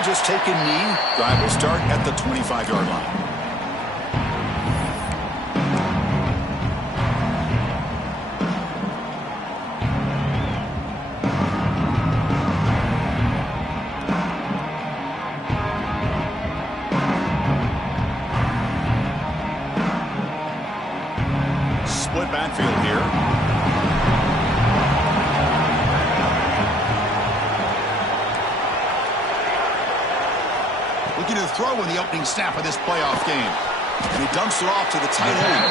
They'll just take a knee. Drive will start at the 25-yard line. Split backfield here. Looking to throw in the opening snap of this playoff game. And he dumps it off to the tight end.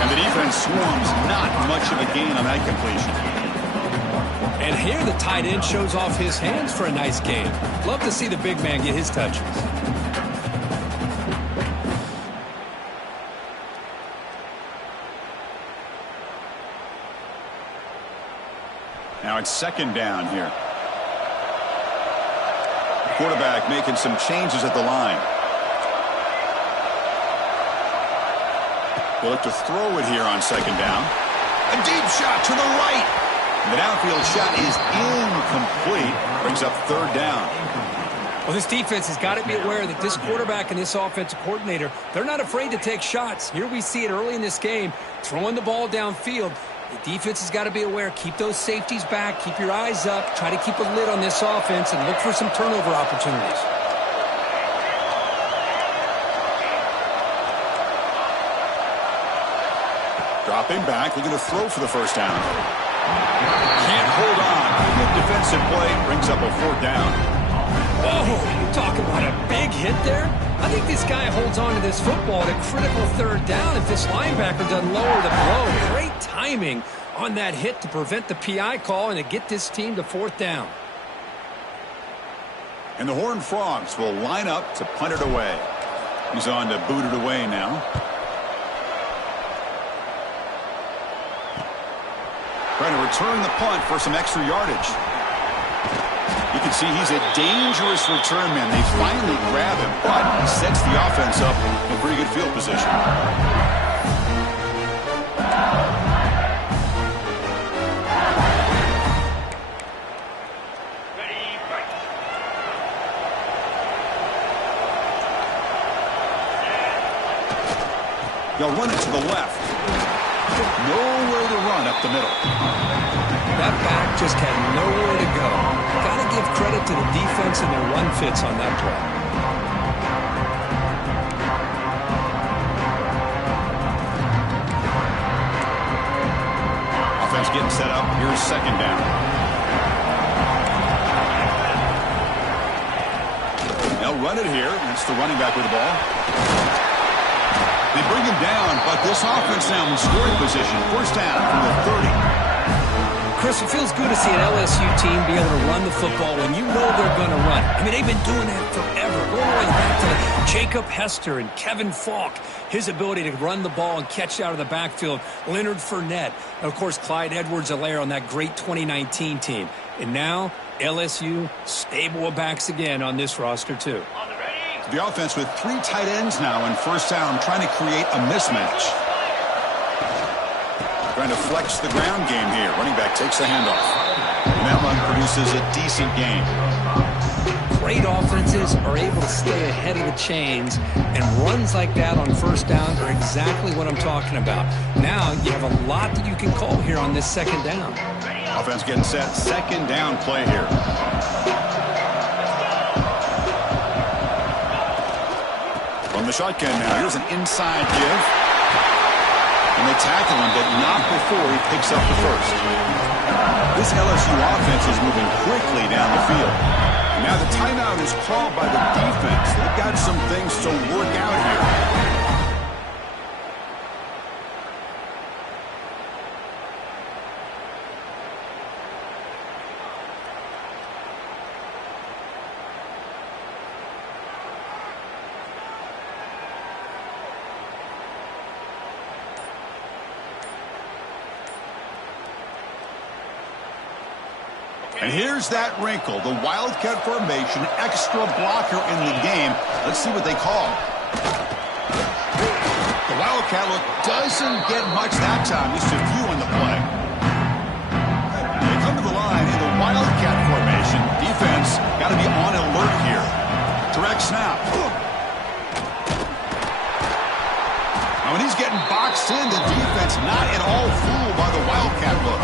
And the defense swarms. Not much of a gain on that completion. And here the tight end shows off his hands for a nice game. Love to see the big man get his touches. Now it's second down here. Quarterback making some changes at the line. We'll look to throw it here on second down. A deep shot to the right. The downfield shot is incomplete. Brings up third down. Well, this defense has got to be aware that this quarterback and this offensive coordinator, they're not afraid to take shots. Here we see it early in this game, throwing the ball downfield. The defense has got to be aware. Keep those safeties back. Keep your eyes up. Try to keep a lid on this offense and look for some turnover opportunities. Dropping back, looking to throw for the first down. Can't hold on. Good defensive play brings up a fourth down. Whoa, you talk about a big hit there? I think this guy holds on to this football at a critical third down if this linebacker doesn't lower the blow. Great timing on that hit to prevent the PI call and to get this team to fourth down. And the Horned Frogs will line up to punt it away. He's on to boot it away now. Trying to return the punt for some extra yardage. You can see he's a dangerous return man. They finally grab him, but he sets the offense up in pretty good field position. They'll run it to the left. Nowhere to run up the middle. That back just had nowhere to go. Got to give credit to the defense and their run fits on that play. Offense getting set up. Here's second down. They'll run it here. That's the running back with the ball. They bring him down, but this offense now in scoring position. First down from the 30. Chris, it feels good to see an LSU team be able to run the football when you know they're going to run. I mean, they've been doing that forever. Going all the way back to Jacob Hester and Kevin Falk. His ability to run the ball and catch out of the backfield. Leonard Fournette. And, of course, Clyde Edwards-Helaire on that great 2019 team. And now, LSU, stable of backs again on this roster, too. The offense with three tight ends now in first down, trying to create a mismatch. Trying to flex the ground game here. Running back takes the handoff. And that run produces a decent gain. Great offenses are able to stay ahead of the chains, and runs like that on first down are exactly what I'm talking about. Now you have a lot that you can call here on this second down. Offense getting set. Second down play here. From the shotgun now. Here's an inside give. And they tackle him, but not before he picks up the first. This LSU offense is moving quickly down the field. Now the timeout is called by the defense. They've got some things to work out here. And here's that wrinkle, the Wildcat formation, extra blocker in the game. Let's see what they call. The Wildcat look doesn't get much that time, just a few on the play. They come to the line in the Wildcat formation. Defense got to be on alert here. Direct snap. Now, when he's getting boxed in, the defense not at all fooled by the Wildcat look.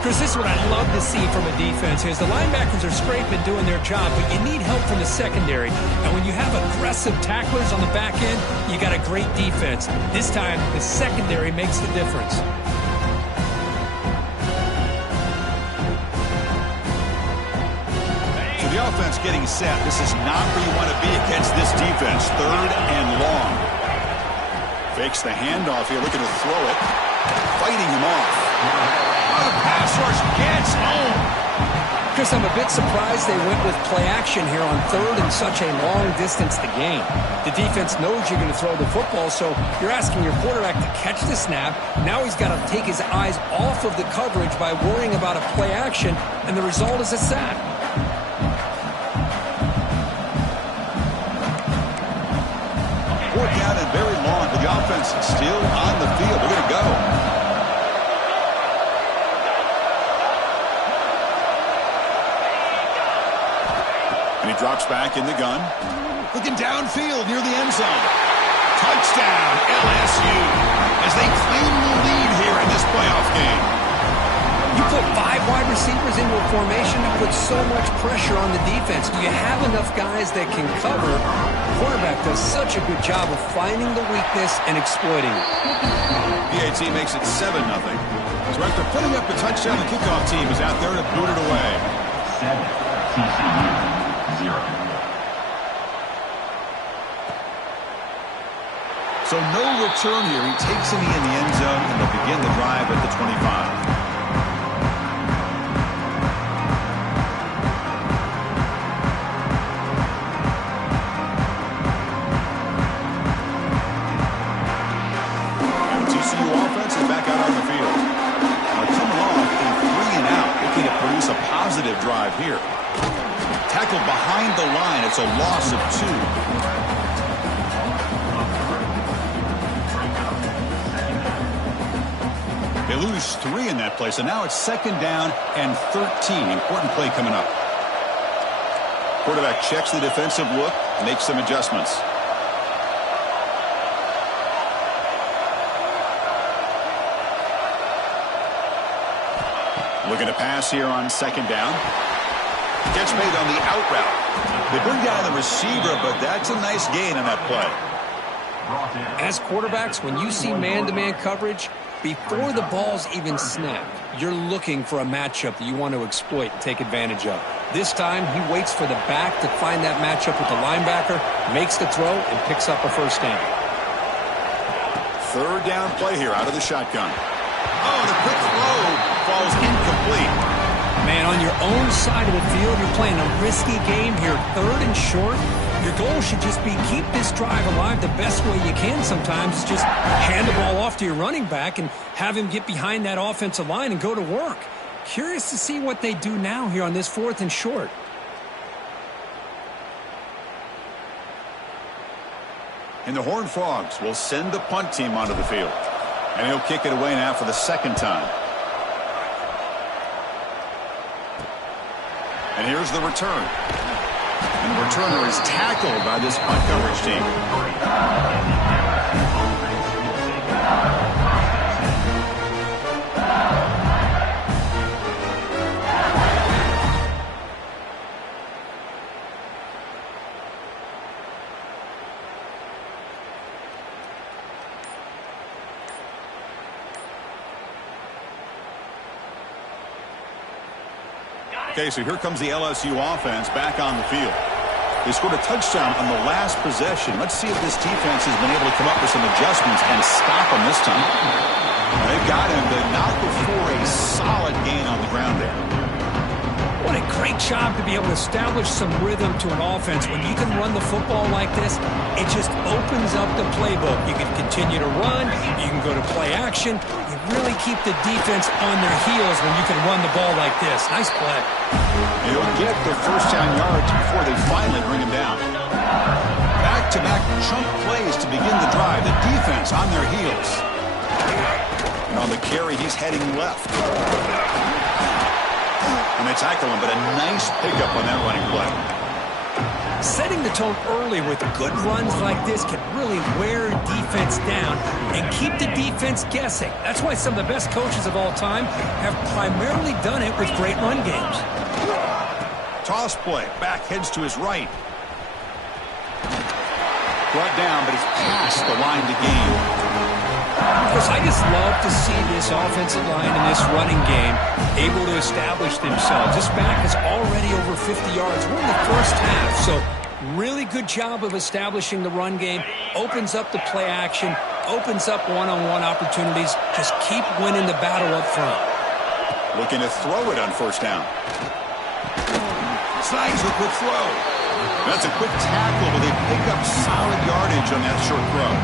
Chris, this is what I love to see from a defense is the linebackers are scraping doing their job, but you need help from the secondary. And when you have aggressive tacklers on the back end, you got a great defense. This time, the secondary makes the difference. So the offense getting set. This is not where you want to be against this defense. 3rd and long. Fakes the handoff here, looking to throw it. Fighting him off. The pass rush gets home. Chris, I'm a bit surprised they went with play action here on 3rd and such a long distance to gain. The defense knows you're going to throw the football, so you're asking your quarterback to catch the snap. Now he's got to take his eyes off of the coverage by worrying about a play action, and the result is a sack. 4th down and very long, but the offense still on the field. We're going to go. And he drops back in the gun. Looking downfield near the end zone. Touchdown, LSU, as they claim the lead here in this playoff game. You put 5 wide receivers into a formation, you put so much pressure on the defense. Do you have enough guys that can cover? The quarterback does such a good job of finding the weakness and exploiting it. PAT makes it 7-0. So after putting up a touchdown, the kickoff team is out there to boot it away. 7, TCU. 0. So no return here. He takes it in the end zone, and they'll begin the drive at the 25. And the TCU offense is back out on the field. Now coming off a 3-and-out, looking to produce a positive drive here. Tackled behind the line. It's a loss of 2. They lose 3 in that play, so now it's 2nd down and 13. Important play coming up. Quarterback checks the defensive look, makes some adjustments. Looking to pass here on 2nd down. Gets made on the out route. They bring down the receiver, but that's a nice gain on that play. As quarterbacks, when you see man-to-man coverage, before the ball's even snapped, you're looking for a matchup that you want to exploit and take advantage of. This time, he waits for the back to find that matchup with the linebacker, makes the throw, and picks up a 1st down. 3rd down play here out of the shotgun. Oh, the quick throw falls incomplete. Man, on your own side of the field, you're playing a risky game here. 3rd and short. Your goal should just be keep this drive alive the best way you can sometimes. Just hand the ball off to your running back and have him get behind that offensive line and go to work. Curious to see what they do now here on this 4th and short. And the Horned Frogs will send the punt team onto the field. And he'll kick it away now for the 2nd time. And here's the return. And the returner is tackled by this punt coverage team. Okay, so here comes the LSU offense back on the field. They scored a touchdown on the last possession. Let's see if this defense has been able to come up with some adjustments and stop them this time. They've got him, but not before a solid gain on the ground there. What a great job to be able to establish some rhythm to an offense. When you can run the football like this, it just opens up the playbook. You can continue to run. You can go to play action. You really keep the defense on their heels when you can run the ball like this. Nice play. He'll get the 1st down yards before they finally bring him down. Back-to-back chunk plays to begin the drive. The defense on their heels. And on the carry, he's heading left. And they tackle him, but a nice pickup on that running play. Setting the tone early with good runs like this can really wear defense down and keep the defense guessing. That's why some of the best coaches of all time have primarily done it with great run games. Toss play. Back heads to his right. Brought down, but it's past the line to gain. Of course, I just love to see this offensive line and this running game able to establish themselves. This back is already over 50 yards. We're in the first half, so really good job of establishing the run game. Opens up the play action, opens up one-on-one opportunities. Just keep winning the battle up front. Looking to throw it on first down. Slides a quick throw. That's a quick tackle, but they pick up solid yardage on that short throw.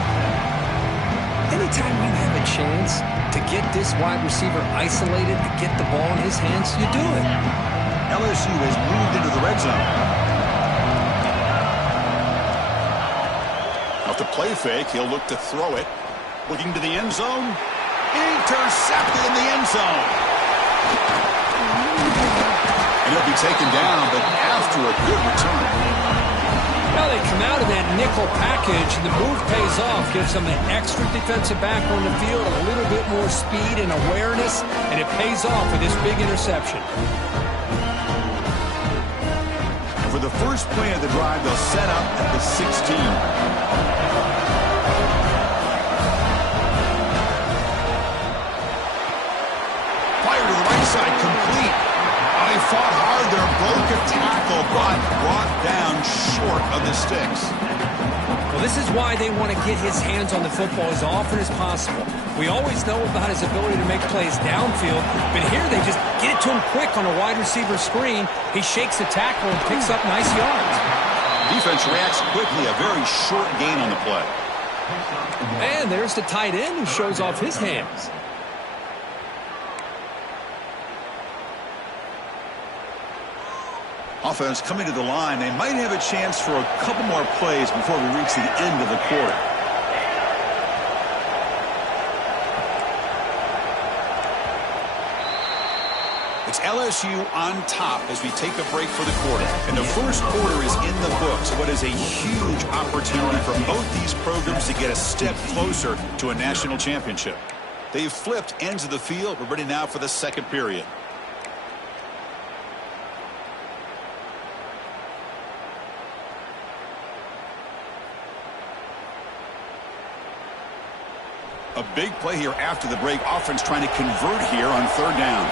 Anytime you have a chance to get this wide receiver isolated, to get the ball in his hands, you do it. LSU has moved into the red zone. Off the play fake, he'll look to throw it. Looking to the end zone. Intercepted in the end zone. And he'll be taken down, but after a good return. Well, they come out of that nickel package, and the move pays off. Gives them an extra defensive back on the field, a little bit more speed and awareness, and it pays off with this big interception. And for the first play of the drive, they'll set up at the 16. Fire to the right side, complete. They fought hard there, broke a tackle, but brought down short of the sticks. Well, this is why they want to get his hands on the football as often as possible. We always know about his ability to make plays downfield, but here they just get it to him quick on a wide receiver screen. He shakes the tackle and picks up nice yards. Defense reacts quickly, a very short gain on the play. And there's the tight end who shows off his hands. Offense coming to the line. They might have a chance for a couple more plays before we reach the end of the quarter. It's LSU on top as we take a break for the quarter. And the first quarter is in the books. What is a huge opportunity for both these programs to get a step closer to a national championship. They've flipped ends of the field. We're ready now for the second period. A big play here after the break. Offense trying to convert here on third down.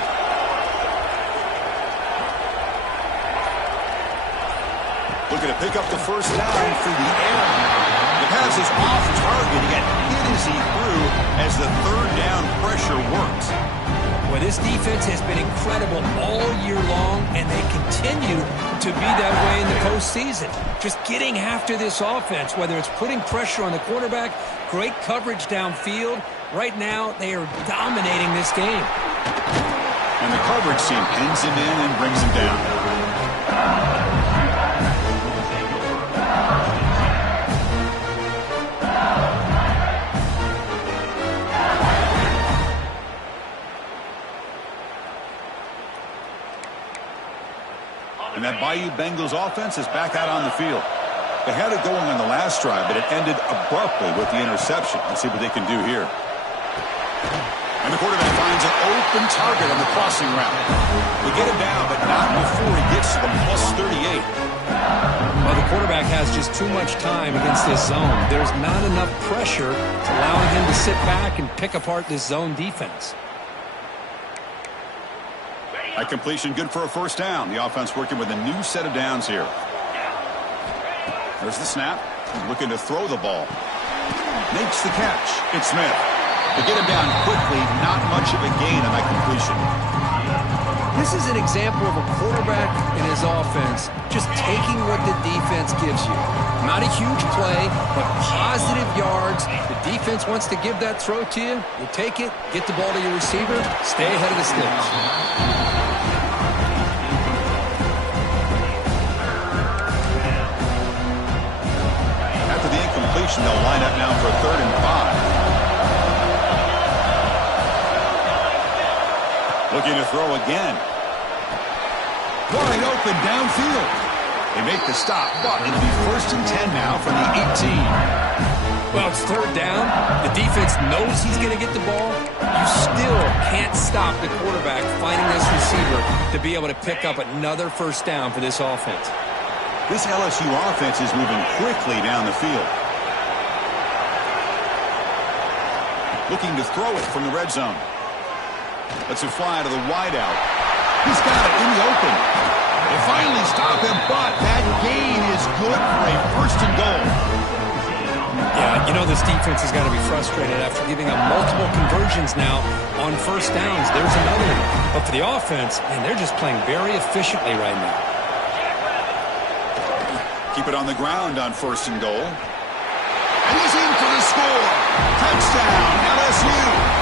Looking to pick up the first down through the air. The pass is off target. He got hit as he threw as the third down pressure works. Well, this defense has been incredible all year long, and they continue to be that way in the postseason. Just getting after this offense, whether it's putting pressure on the quarterback, great coverage downfield. Right now, they are dominating this game. And the coverage team pins him in and brings him down. And that Bayou Bengals offense is back out on the field. They had it going on the last drive, but it ended abruptly with the interception. Let's see what they can do here. And the quarterback finds an open target on the crossing route. They get him down, but not before he gets to the +38. Well, the quarterback has just too much time against this zone. There's not enough pressure allowing him to sit back and pick apart this zone defense. That completion good for a first down. The offense working with a new set of downs here. There's the snap. He's looking to throw the ball. Makes the catch. It's Smith. They get him down quickly. Not much of a gain on that completion. This is an example of a quarterback and his offense just taking what the defense gives you. Not a huge play, but positive yards. The defense wants to give that throw to you. You take it, get the ball to your receiver, stay ahead of the sticks. After the incompletion, they'll line up now for 3rd and 5. Looking to throw again. Wide open downfield. They make the stop, but it'll be 1st and 10 now from the 18. Well, it's 3rd down. The defense knows he's going to get the ball. You still can't stop the quarterback finding this receiver to be able to pick up another 1st down for this offense. This LSU offense is moving quickly down the field. Looking to throw it from the red zone. Lets it fly to the wideout. He's got it in the open. They finally stop him, but that gain is good for a 1st and goal. Yeah, you know this defense has got to be frustrated after giving up multiple conversions now on 1st downs. There's another one. But for the offense, man, they're just playing very efficiently right now. Keep it on the ground on 1st and goal. And he's in for the score. Touchdown, LSU.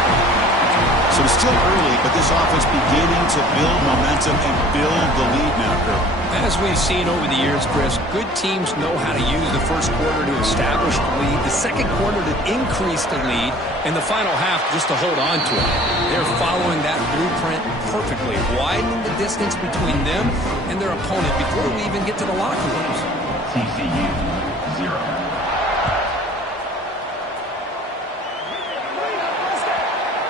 So it's still early, but this offense beginning to build momentum and build the lead now, Kirk. As we've seen over the years, Chris, good teams know how to use the 1st quarter to establish the lead, the 2nd quarter to increase the lead, and the final half just to hold on to it. They're following that blueprint perfectly, widening the distance between them and their opponent before we even get to the locker rooms. TCU 0.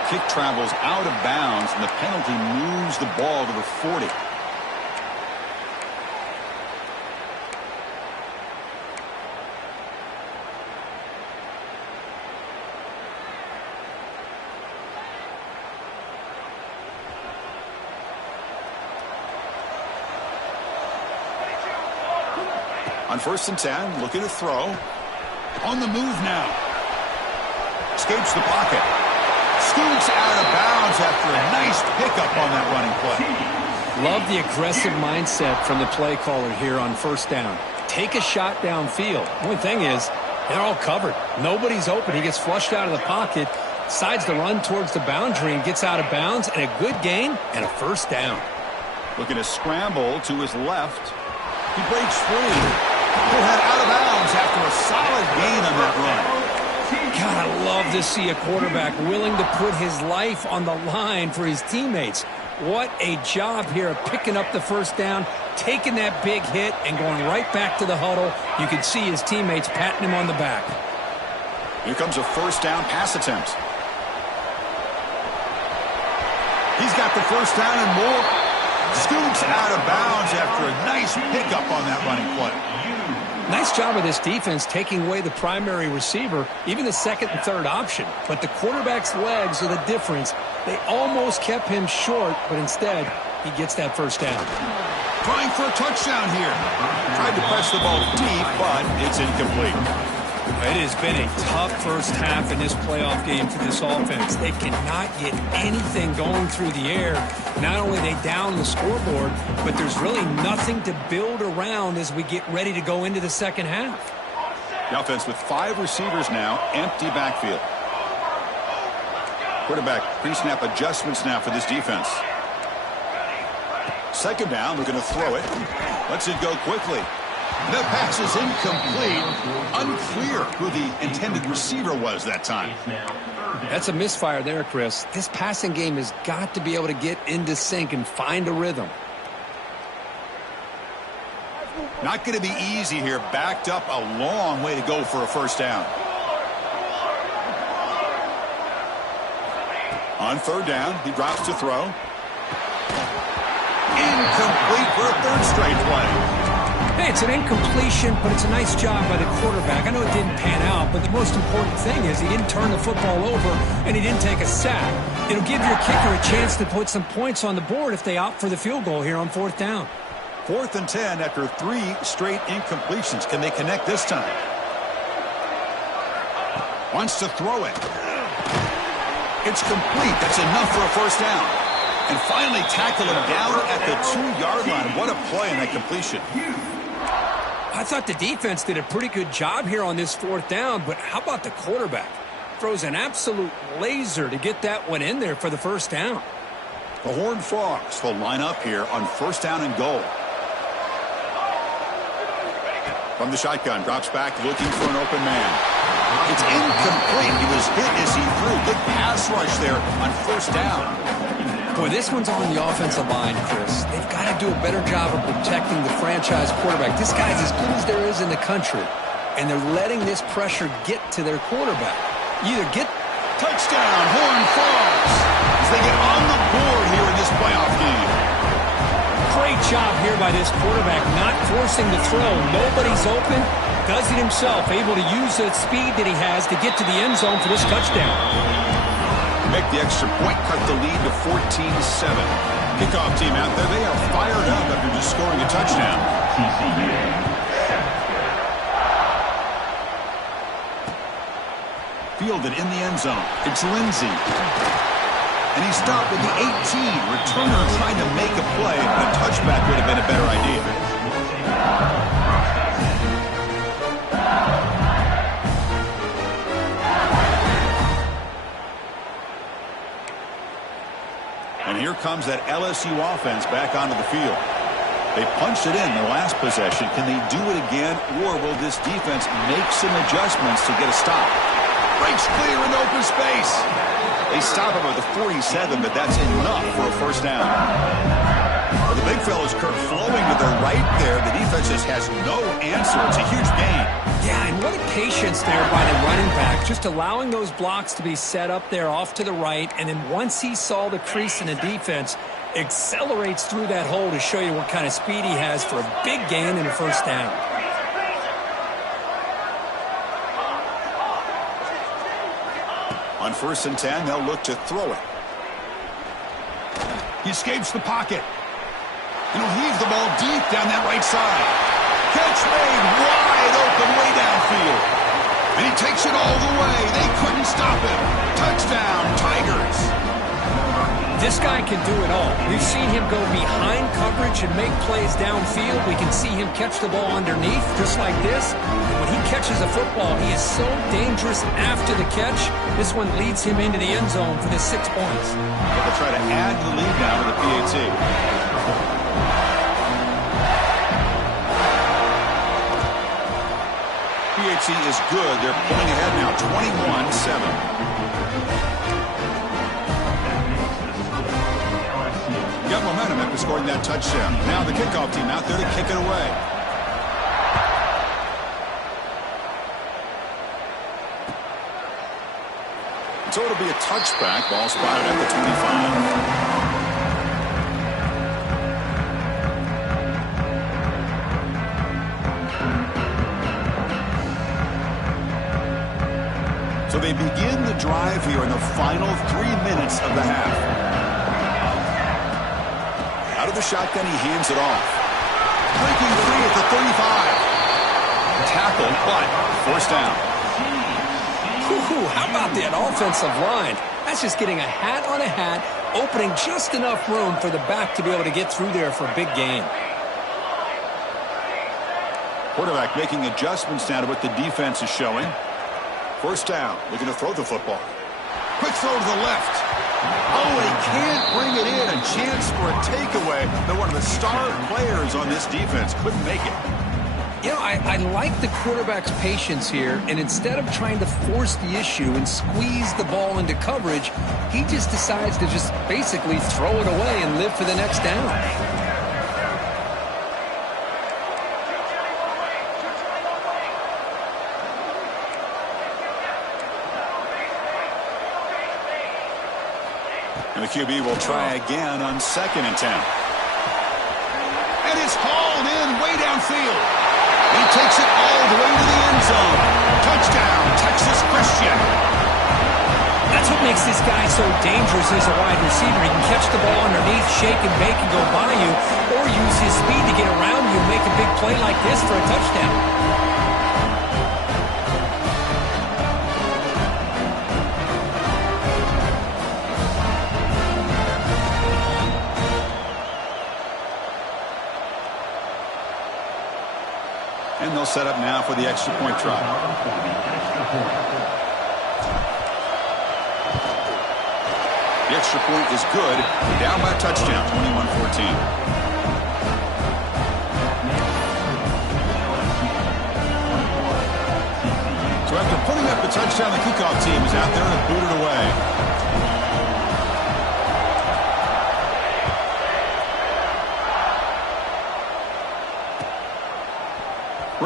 Kick travels out of bounds, and the penalty moves the ball to the 40. On 1st and 10, looking to throw. On the move now. Escapes the pocket. Scoots out of bounds after a nice pickup on that running play. Love the aggressive mindset from the play caller here on 1st down. Take a shot downfield. Only thing is, they're all covered. Nobody's open. He gets flushed out of the pocket, decides to run towards the boundary and gets out of bounds, and a good gain and a 1st down. Looking to scramble to his left. He breaks free. He'll head out of bounds after a solid gain on that run. God, I love to see a quarterback willing to put his life on the line for his teammates. What a job here of picking up the 1st down, taking that big hit, and going right back to the huddle. You can see his teammates patting him on the back. Here comes a 1st down pass attempt. He's got the 1st down and more. Scoots out of bounds after a nice pickup on that running play. Nice job of this defense taking away the primary receiver, even the 2nd and 3rd option. But the quarterback's legs are the difference. They almost kept him short, but instead, he gets that 1st down. Trying for a touchdown here. Tried to press the ball deep, but it's incomplete. It has been a tough 1st half in this playoff game for this offense. They cannot get anything going through the air. Not only are they down the scoreboard, but there's really nothing to build around as we get ready to go into the 2nd half. The offense with 5 receivers now, empty backfield. Quarterback pre-snap adjustments now for this defense. 2nd down, we're going to throw it. Lets it go quickly. The pass is incomplete. Unclear who the intended receiver was that time. That's a misfire there, Chris. This passing game has got to be able to get into sync and find a rhythm. Not going to be easy here. Backed up a long way to go for a 1st down. On 3rd down, he drops to throw. Incomplete for a 3rd straight play. Hey, it's an incompletion, but it's a nice job by the quarterback. I know it didn't pan out, but the most important thing is he didn't turn the football over and he didn't take a sack. It'll give your kicker a chance to put some points on the board if they opt for the field goal here on 4th down. 4th and 10 after 3 straight incompletions. Can they connect this time? Wants to throw it. It's complete. That's enough for a 1st down. And finally tackle him down at the 2-yard line. What a play in that completion. I thought the defense did a pretty good job here on this 4th down, but how about the quarterback? Throws an absolute laser to get that one in there for the 1st down. The Horned Frogs will line up here on 1st down and goal. From the shotgun, drops back looking for an open man. It's incomplete. He was hit as he threw. Good pass rush there on 1st down. Boy, this one's on the offensive line, Chris. They've got to do a better job of protecting the franchise quarterback. This guy's as good as there is in the country, and they're letting this pressure get to their quarterback. Either get... Touchdown, Horn Frogs, as they get on the board here in this playoff game. Great job here by this quarterback, not forcing the throw. Nobody's open. Does it himself, able to use the speed that he has to get to the end zone for this touchdown. Make the extra point, cut the lead to 14-7. Kickoff team out there, they are fired up after just scoring a touchdown. Fielded in the end zone. It's Lindsey. And he stopped at the 18. Returner trying to make a play. A touchback would have been a better idea. And here comes that LSU offense back onto the field. They punched it in their last possession. Can they do it again, or will this defense make some adjustments to get a stop? Breaks clear in open space. They stop him at the 47, but that's enough for a first down. Well, the big fella's Kirk flowing to the right there. The defense just has no answer. It's a huge gain. Yeah, and what a patience there by the running back, just allowing those blocks to be set up there off to the right, and then once he saw the crease in the defense, accelerates through that hole to show you what kind of speed he has for a big gain and a first down. On 1st and 10, they'll look to throw it. He escapes the pocket. And he'll heave the ball deep down that right side. Catch made wide open way downfield. And he takes it all the way. They couldn't stop him. Touchdown, Tigers. This guy can do it all. We've seen him go behind coverage and make plays downfield. We can see him catch the ball underneath, just like this. And when he catches a football, he is so dangerous after the catch. This one leads him into the end zone for the 6 points. They'll try to add the lead now to the PAT. PAT is good. They're pulling ahead now, 21-7. Got momentum after scoring that touchdown. Now the kickoff team out there to kick it away. So it'll be a touchback. Ball spotted at the 25. So they begin the drive here in the final 3 minutes of the half. Out of the shotgun, he hands it off. Breaking free at the 35. Tackled, but first down. How about that offensive line? That's just getting a hat on a hat, opening just enough room for the back to be able to get through there for a big gain. Quarterback making adjustments now to what the defense is showing. First down, looking to throw the football. Quick throw to the left. Oh, he can't bring it in. A chance for a takeaway. But one of the star players on this defense couldn't make it. You know, I like the quarterback's patience here, and instead of trying to force the issue and squeeze the ball into coverage, he just decides to just basically throw it away and live for the next down. And the QB will try again on 2nd and 10. And it's hauled in way downfield. He takes it all the way to the end zone. Touchdown, Texas Christian. That's what makes this guy so dangerous as a wide receiver. He can catch the ball underneath, shake and bake and go by you, or use his speed to get around you and make a big play like this for a touchdown. And they'll set up now for the extra point try. The extra point is good. Down by a touchdown, 21-14. So after putting up the touchdown, the kickoff team is out there to boot it away.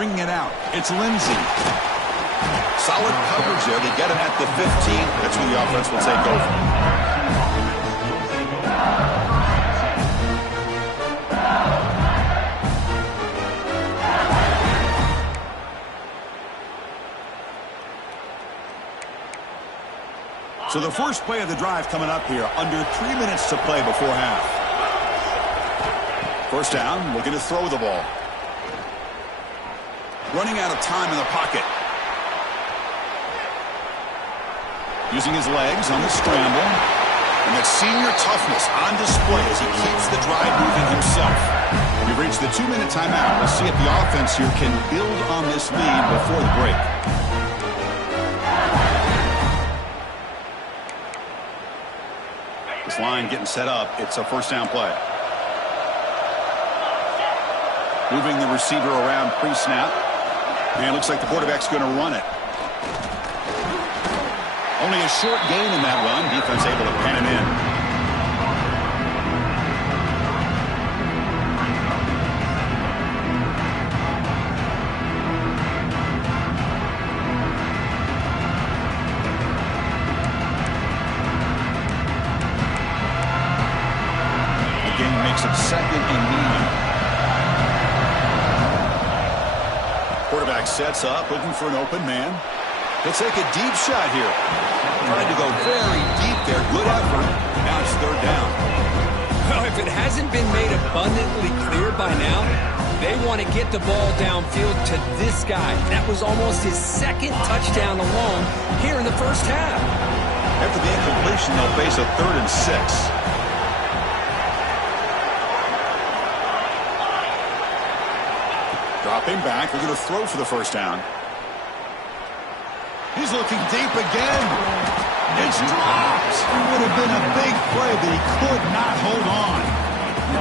Bringing it out. It's Lindsey. Solid coverage there. They get him at the 15. That's where the offense will take over. So the first play of the drive coming up here. Under 3 minutes to play before half. First down, looking to throw the ball. Running out of time in the pocket. Using his legs on the scramble. And that senior toughness on display as he keeps the drive moving himself. We've reached the 2-minute timeout. We'll see if the offense here can build on this lead before the break. This line getting set up. It's a first down play. Moving the receiver around pre-snap. And it looks like the quarterback's going to run it. Only a short gain in that run. Defense able to pen him in. Makes it 2nd and 9. Quarterback sets up, looking for an open man. He'll take a deep shot here. Trying to go very deep there. Good effort. Now it's 3rd down. Well, if it hasn't been made abundantly clear by now, they want to get the ball downfield to this guy. That was almost his 2nd touchdown alone here in the first half. After the incompletion, they'll face a 3rd and 6. Dropping back. They're going to throw for the first down. He's looking deep again. It's dropped. It would have been a big play, but he could not hold on.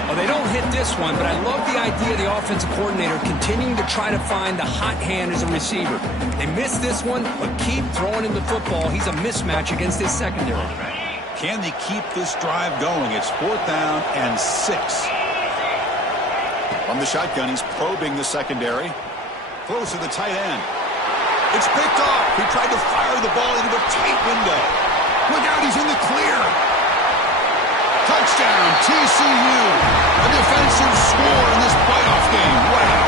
Well, they don't hit this one, but I love the idea of the offensive coordinator continuing to try to find the hot hand as a receiver. They missed this one, but keep throwing him the football. He's a mismatch against his secondary. Can they keep this drive going? It's 4th down and 6. From the shotgun, he's probing the secondary. Throws to the tight end. It's picked off. He tried to fire the ball into a tight window. Look out, he's in the clear. Touchdown, TCU. A defensive score in this playoff game. Wow.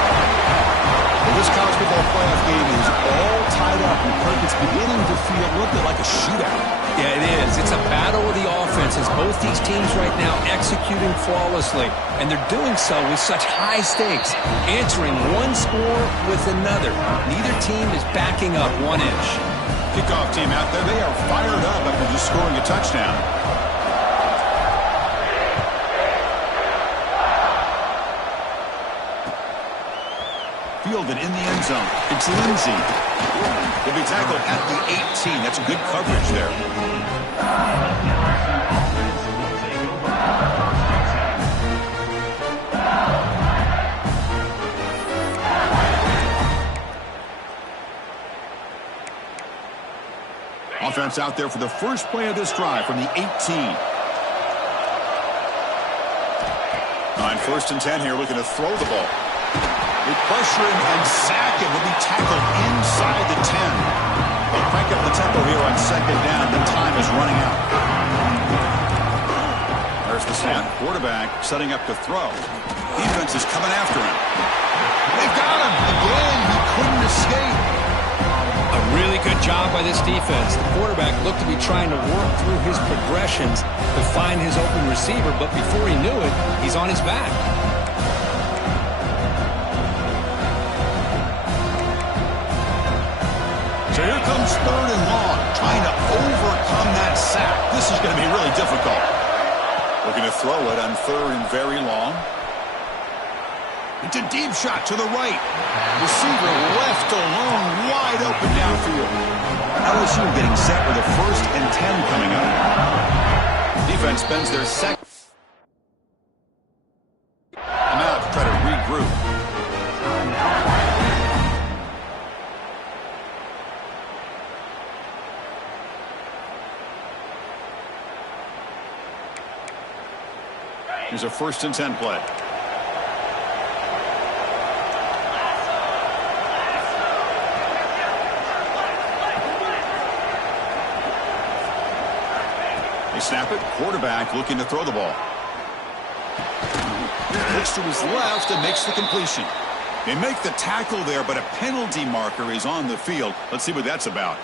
Well, this college football playoff game is all tied up. It's beginning to feel a little bit like a shootout. Yeah, it is. It's a battle of the offenses. Both these teams right now executing flawlessly, and they're doing so with such high stakes, answering one score with another. Neither team is backing up 1 inch. Kickoff team out there. They are fired up after just scoring a touchdown. Fielded in the end zone. It's Lindsey. He'll be tackled at the 18. That's good coverage there. Offense out there for the first play of this drive from the 18. On 1st and 10 here, looking to throw the ball. They pressure him and sack him. He'll be tackled inside the 10. They'll crank up the tempo here on 2nd down. The time is running out. There's the snap. Quarterback setting up to throw. Defense is coming after him. They've got him. Again, he couldn't escape. A really good job by this defense. The quarterback looked to be trying to work through his progressions to find his open receiver, but before he knew it, he's on his back. So here comes 3rd and long, trying to overcome that sack. This is going to be really difficult. Looking to throw it on 3rd and very long. It's a deep shot to the right. Receiver left alone, wide open downfield. LSU getting set with a 1st and 10 coming up. Defense spends their second. Out to try to regroup. Here's a 1st and 10 play. They snap it. Quarterback looking to throw the ball. Looks to his left and makes the completion. They make the tackle there, but a penalty marker is on the field. Let's see what that's about.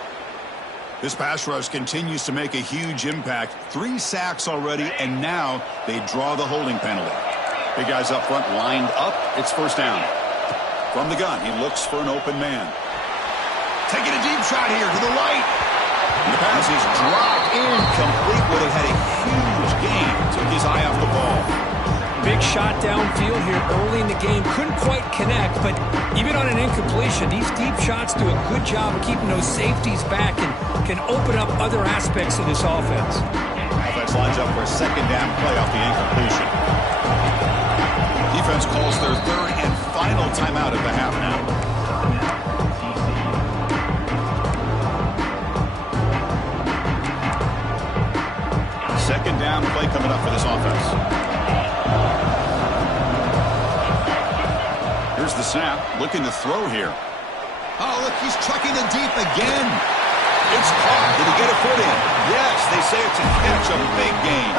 This pass rush continues to make a huge impact. 3 sacks already, and now they draw the holding penalty. Big guys up front lined up. It's first down. From the gun, he looks for an open man. Taking a deep shot here to the right. And the pass is dropped incomplete. Well, they had a huge gain. Took his eye off the ball. Big shot downfield here early in the game. Couldn't quite connect, but even on an incompletion, these deep shots do a good job of keeping those safeties back and can open up other aspects of this offense. Offense lines up for a second down play off the incompletion. Defense calls their third and final timeout of the half now. Second down play coming up for this offense. Here's the snap, looking to throw here. Oh, look, he's trucking it deep again. It's caught. Did he get a foot in? Yes, they say it's a catch, a big gain.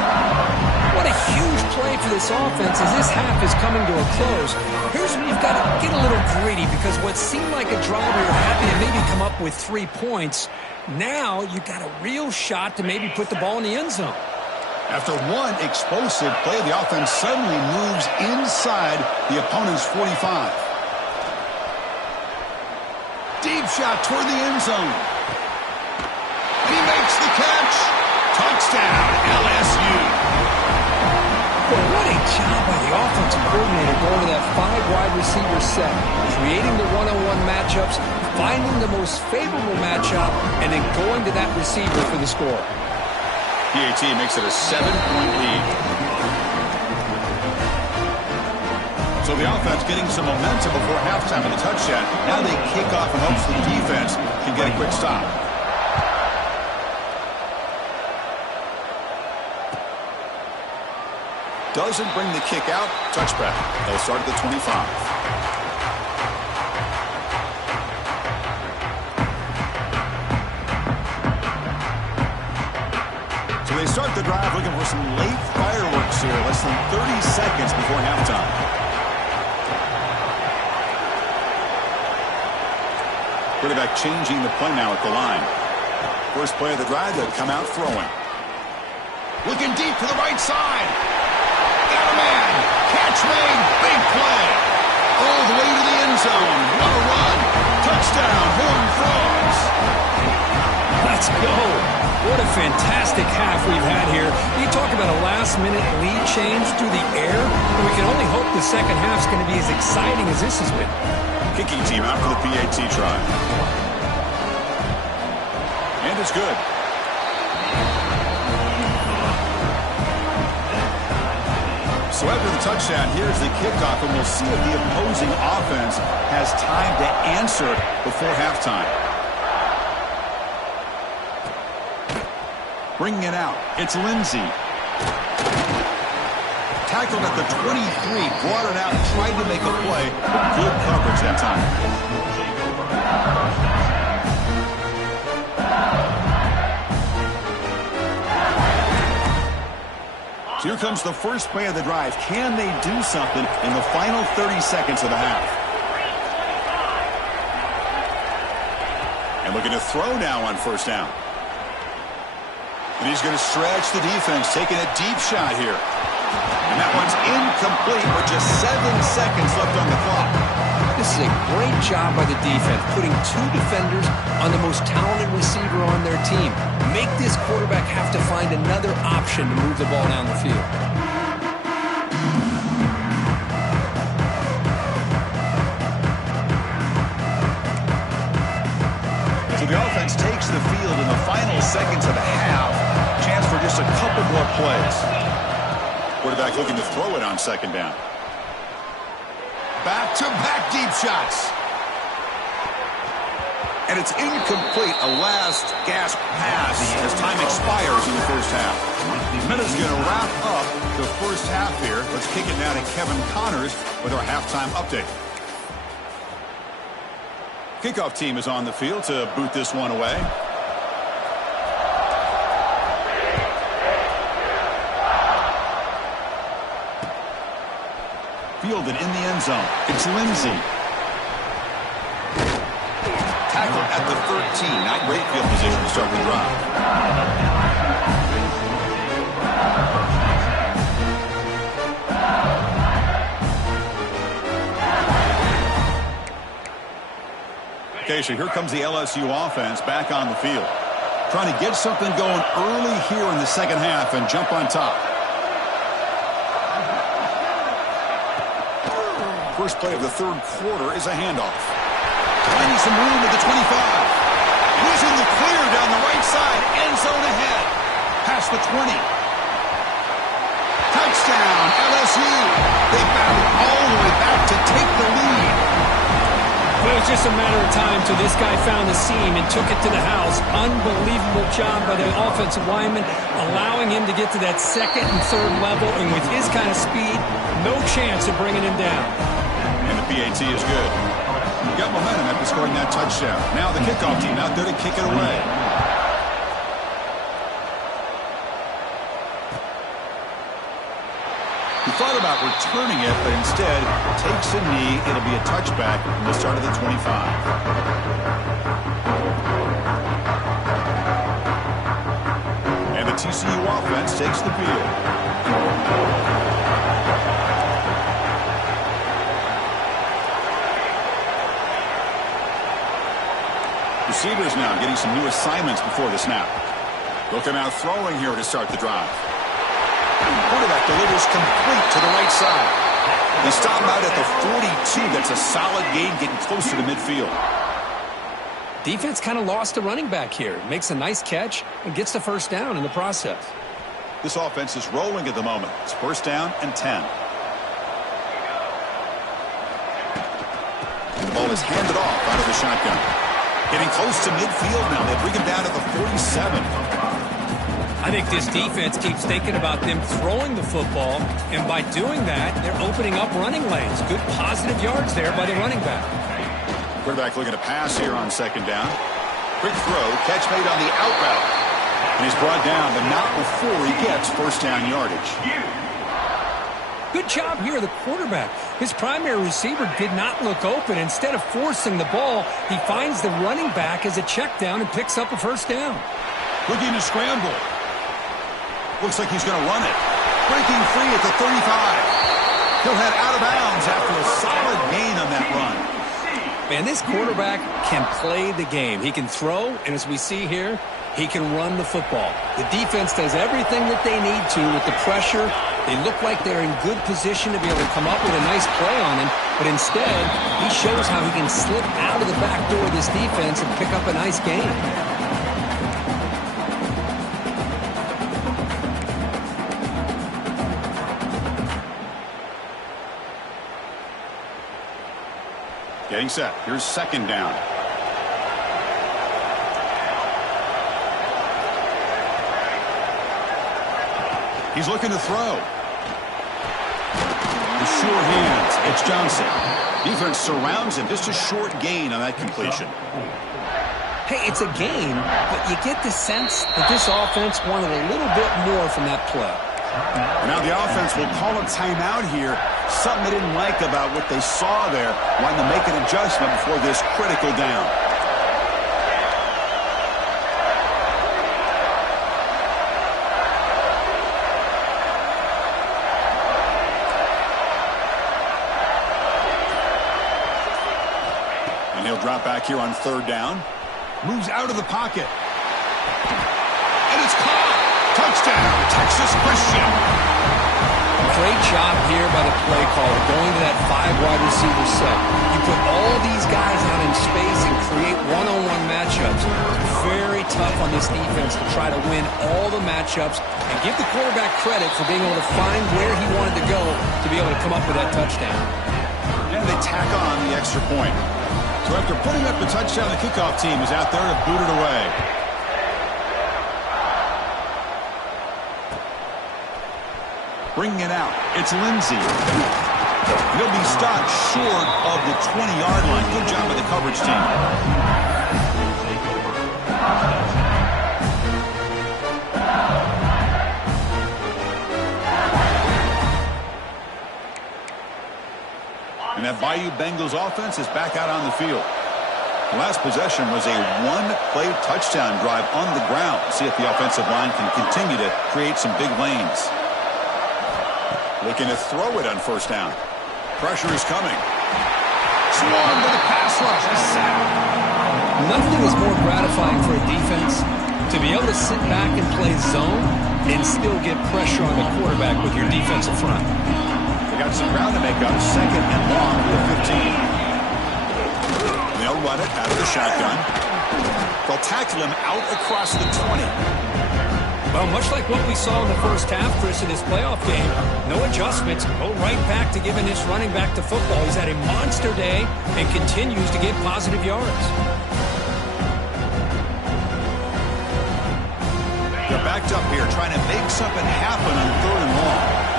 What a huge play for this offense as this half is coming to a close. Here's where you've got to get a little greedy because what seemed like a drive where you're happy to maybe come up with 3 points, now you've got a real shot to maybe put the ball in the end zone. After one explosive play, the offense suddenly moves inside the opponent's 45. Deep shot toward the end zone. And he makes the catch. Touchdown, LSU. Well, what a job by the offensive coordinator going to that 5-wide receiver set, creating the one-on-one matchups, finding the most favorable matchup, and then going to that receiver for the score. PAT makes it a 7-point lead. So the offense getting some momentum before halftime with a touchdown. Now they kick off and hopes the defense can get a quick stop. Doesn't bring the kick out. Touchback. They'll start at the 25. So they start the drive looking for some late fireworks here. Less than 30 seconds before halftime. Quarterback changing the play now at the line. First play of the drive, they'll come out throwing. Looking deep to the right side. Got a man. Catch made. Big play. All the way to the end zone. What a run. Touchdown, Horned Frogs. Let's go. What a fantastic half we've had here. You talk about a last-minute lead change through the air, and we can only hope the second half's going to be as exciting as this has been. Kicking team out for the PAT try. And it's good. So after the touchdown, here's the kickoff, and we'll see if the opposing offense has time to answer before halftime. Bringing it out, it's Lindsey. Tackled at the 23, brought it out, tried to make a play, but good coverage that time. So here comes the first play of the drive. Can they do something in the final 30 seconds of the half? And looking to throw now on first down. And he's going to stretch the defense, taking a deep shot here. And that one's incomplete with just 7 seconds left on the clock. This is a great job by the defense, putting 2 defenders on the most talented receiver on their team. Make this quarterback have to find another option to move the ball down the field. So the offense takes the field in the final seconds of the half. Chance for just a couple more plays. Quarterback looking to throw it on second down. Back-to-back deep shots. And it's incomplete. A last gasp pass as time expires in the first half. Minutes going to wrap up the first half here. Let's kick it now to Kevin Connors with our halftime update. Kickoff team is on the field to boot this one away. fielded in the end zone. It's Lindsey. Tackle at the 13. Not great field position to start the drive. Okay, so here comes the LSU offense back on the field. Trying to get something going early here in the second half and jump on top. First play of the third quarter is a handoff. Finding some room at the 25. Losing the clear down the right side. End zone ahead. Past the 20. Touchdown, LSU. They battled all the way back to take the lead. Well, it was just a matter of time till this guy found the seam and took it to the house. Unbelievable job by the offensive lineman, allowing him to get to that second and third level, and with his kind of speed, no chance of bringing him down. And the PAT is good. Got momentum after scoring that touchdown. Now the kickoff team out there to kick it away. He thought about returning it, but instead takes a knee. It'll be a touchback from the start of the 25. And the TCU offense takes the field. Receivers now getting some new assignments before the snap. They'll come out throwing here to start the drive. Quarterback delivers complete to the right side. They stop out at the 42. That's a solid gain, getting closer to midfield. Defense kind of lost a running back here. Makes a nice catch and gets the first down in the process. This offense is rolling at the moment. It's first down and 10. And the ball is handed off out of the shotgun. Getting close to midfield now. They bring him down to the 47. I think this defense keeps thinking about them throwing the football, and by doing that, they're opening up running lanes. Good positive yards there by the running back. Quarterback looking to pass here on second down. Quick throw, catch made on the out route. And he's brought down, but not before he gets first down yardage. Good job here, the quarterback. His primary receiver did not look open. Instead of forcing the ball, he finds the running back as a check down and picks up a first down. Looking to scramble. Looks like he's going to run it. Breaking free at the 35. He'll head out of bounds after a solid gain on that run. Man, this quarterback can play the game. He can throw, and as we see here, he can run the football. The defense does everything that they need to with the pressure. They look like they're in good position to be able to come up with a nice play on him, but instead, he shows how he can slip out of the back door of this defense and pick up a nice gain. Getting set. Here's second down. He's looking to throw. The sure hands. It's Johnson. Defense surrounds him. Just a short gain on that completion. Hey, it's a gain, but you get the sense that this offense wanted a little bit more from that play. And now the offense will call a timeout here. Something they didn't like about what they saw there. Wanting to make an adjustment before this critical down. And he'll drop back here on third down. Moves out of the pocket. And it's caught. Touchdown, Texas Christian. Great job here by the play caller, going to that 5-wide receiver set. You put all these guys out in space and create one-on-one matchups. It's very tough on this defense to try to win all the matchups and give the quarterback credit for being able to find where he wanted to go to be able to come up with that touchdown. And they tack on the extra point. So after putting up the touchdown, the kickoff team is out there to boot it away. Bringing it out, it's Lindsey. He'll be stopped short of the 20-yard line. Good job by the coverage team. that Bayou Bengals offense is back out on the field. The last possession was a one-play touchdown drive on the ground. See if the offensive line can continue to create some big lanes. Looking to throw it on first down. Pressure is coming. Swarmed to the pass rush. A sack. Nothing is more gratifying for a defense to be able to sit back and play zone and still get pressure on the quarterback with your defensive front. They got some ground to make up. Second and long to the 15. They'll run it out of the shotgun. They'll tackle him out across the 20. Well, much like what we saw in the first half, Chris, in this playoff game, no adjustments. Go right back to giving this running back to football. He's had a monster day and continues to get positive yards. They're backed up here trying to make something happen on third and long.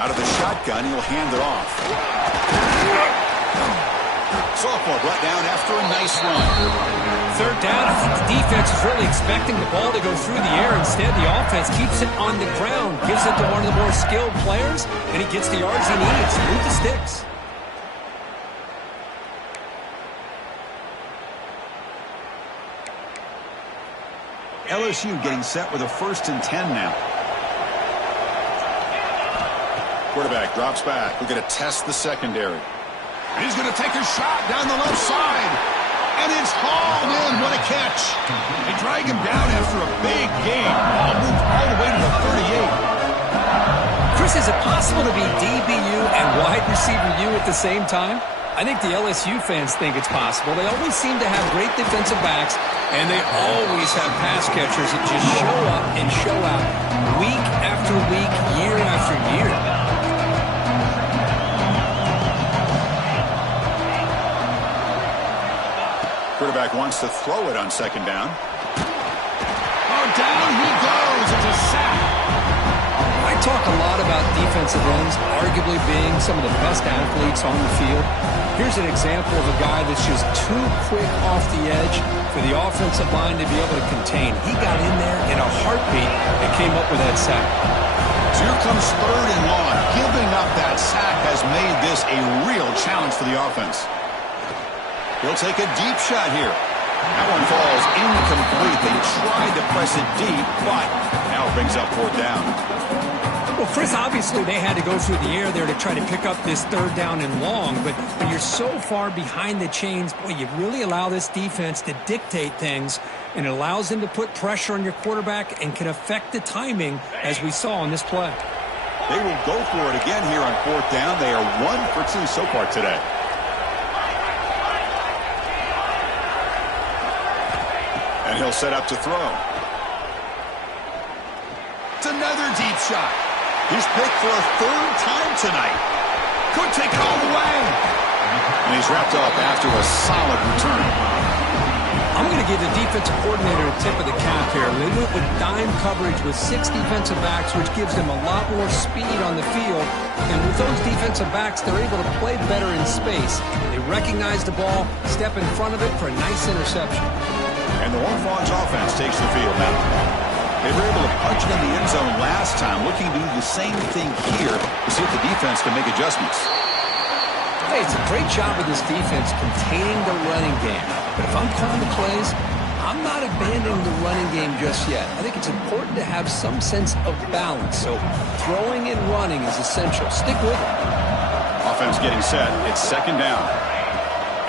Out of the shotgun, he'll hand it off. Sophomore brought down after a nice run. Third down, I think the defense is really expecting the ball to go through the air. Instead, the offense keeps it on the ground, gives it to one of the more skilled players, and he gets the yards he needs. Move the sticks. LSU getting set with a 1st and 10 now. Quarterback drops back. We're going to test the secondary. He's going to take a shot down the left side. And it's hauled in. What a catch. They drag him down after a big game. Ball moved all the way to the 38. Chris, is it possible to be DBU and wide receiver U at the same time? I think the LSU fans think it's possible. They always seem to have great defensive backs, and they always have pass catchers that just show up and show out week after week, year after year. Quarterback wants to throw it on second down. Oh, down he goes. It's a sack. I talk a lot about defensive ends arguably being some of the best athletes on the field. Here's an example of a guy that's just too quick off the edge for the offensive line to be able to contain. He got in there in a heartbeat and came up with that sack. So here comes third and long. Giving up that sack has made this a real challenge for the offense. He'll take a deep shot here. That one falls incomplete. They tried to press it deep, but now it brings up fourth down. Well, Chris, obviously they had to go through the air there to try to pick up this third down and long, but when you're so far behind the chains, boy, you really allow this defense to dictate things, and it allows them to put pressure on your quarterback and can affect the timing, as we saw on this play. They will go for it again here on fourth down. They are 1 for 2 so far today. And he'll set up to throw. It's another deep shot. He's picked for a third time tonight. Could take it all the way. And he's wrapped up after a solid return. I'm going to give the defensive coordinator a tip of the cap here. They went with dime coverage with 6 defensive backs, which gives them a lot more speed on the field. And with those defensive backs, they're able to play better in space. They recognize the ball, step in front of it for a nice interception. And the Hornets offense takes the field now. They were able to punch it in the end zone last time, looking to do the same thing here to see if the defense can make adjustments. Hey, it's a great job of this defense containing the running game. But if I'm calling the plays, I'm not abandoning the running game just yet. I think it's important to have some sense of balance. So throwing and running is essential. Stick with it. Offense getting set. It's second down.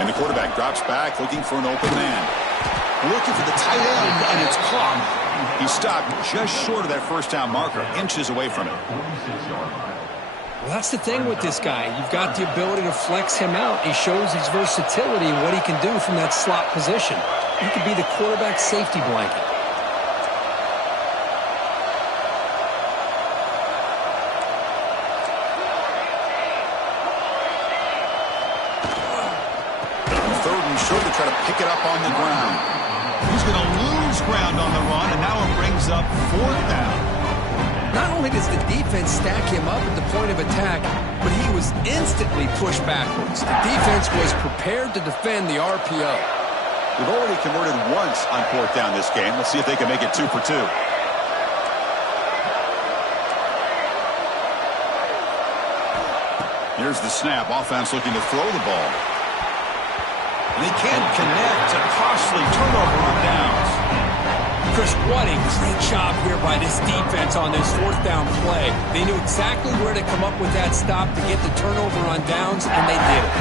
And the quarterback drops back looking for an open man. Looking for the tight end, and it's caught. He stopped just short of that first down marker, inches away from it. Well, that's the thing with this guy. You've got the ability to flex him out. He shows his versatility and what he can do from that slot position. He could be the quarterback safety blanket. Third and short to try to pick it up on the ground. He's going to lose ground on the run, and now it brings up fourth down. Not only does the defense stack him up at the point of attack, but he was instantly pushed backwards. The defense was prepared to defend the RPO. We've already converted once on fourth down this game. Let's see if they can make it 2 for 2. Here's the snap. Offense looking to throw the ball. And they can't connect. A costly turnover on downs. Chris, what a great job here by this defense on this fourth down play. They knew exactly where to come up with that stop to get the turnover on downs, and they did it.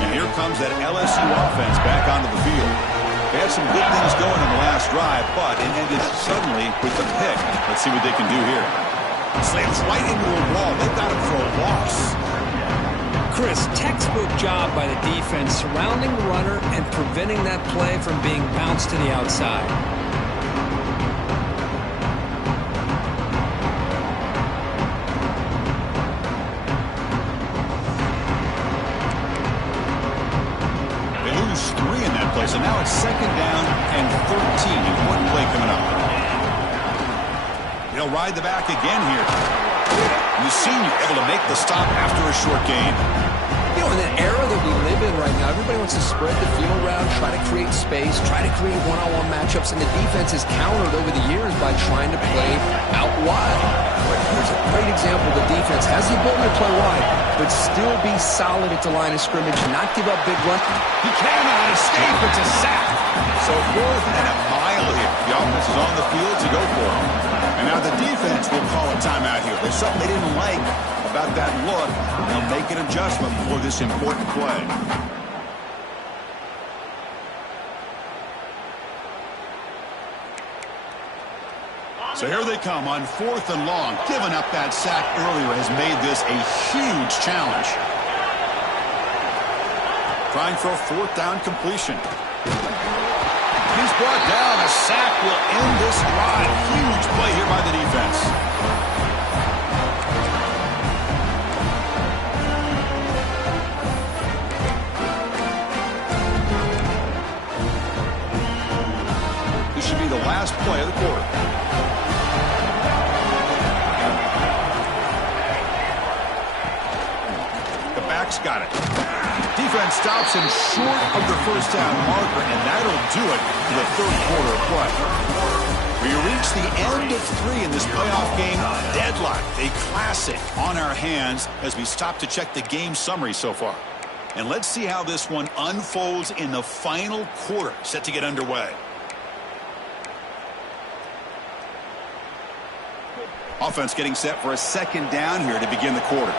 And here comes that LSU offense back onto the field. They had some good things going in the last drive, but it ended suddenly with a pick. Let's see what they can do here. Slams right into a wall. They've got him for a loss. Chris, textbook job by the defense surrounding the runner and preventing that play from being bounced to the outside. They lose 3 in that play, so now it's 2nd down and 13. Important play coming up. They'll ride the back again here. And the senior able to make the stop after a short gain. You know, in the era that we live in right now, everybody wants to spread the field around, try to create space, try to create one-on-one matchups, and the defense has countered over the years by trying to play out wide. But here's a great example. The defense has the ability to play wide, but still be solid at the line of scrimmage, not give up big runs. He cannot escape. It's a sack. So 4th and a mile here. The offense is on the field to go for it. And now the defense will call a timeout here. There's something they didn't like about that look. They'll make an adjustment for this important play. So here they come on 4th and long. Giving up that sack earlier has made this a huge challenge. Trying for a 4th down completion. He's brought down. A sack will end this drive. Huge play here by the defense. This should be the last play of the quarter. The back's got it. Defense stops him short of the 1st down marker, and that'll do it for the 3rd quarter of play. We reach the end of 3 in this playoff game. Deadlocked, a classic on our hands as we stop to check the game summary so far. And let's see how this one unfolds in the final quarter, set to get underway. Offense getting set for a 2nd down here to begin the quarter.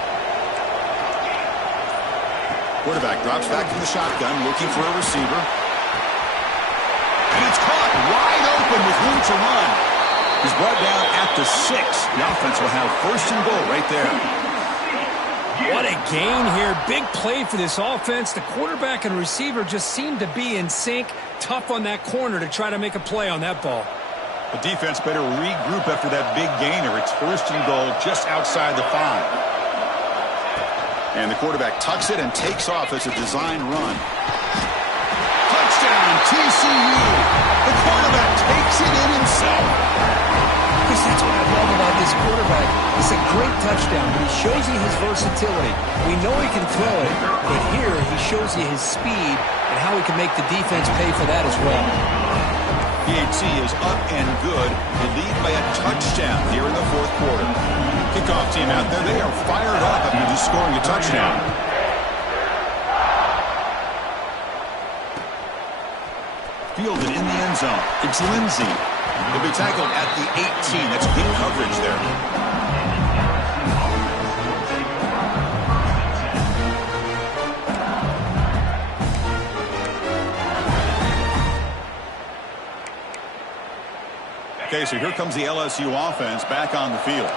Quarterback drops back from the shotgun, looking for a receiver. And it's caught wide open with room to run. He's brought down at the 6. The offense will have 1st and goal right there. What a gain here. Big play for this offense. The quarterback and receiver just seem to be in sync. Tough on that corner to try to make a play on that ball. The defense better regroup after that big gainer. It's 1st and goal just outside the 5. And the quarterback tucks it and takes off as a design run. Touchdown, TCU. The quarterback takes it in himself. Because that's what I love about this quarterback. It's a great touchdown, but he shows you his versatility. We know he can throw it, but here he shows you his speed and how he can make the defense pay for that as well. PHC is up and good. They lead by a touchdown here in the 4th quarter. Kickoff team out there, they are fired up after just scoring a touchdown. Fielded in the end zone. It's Lindsey. He'll be tackled at the 18. That's good coverage there. Okay, so here comes the LSU offense back on the field.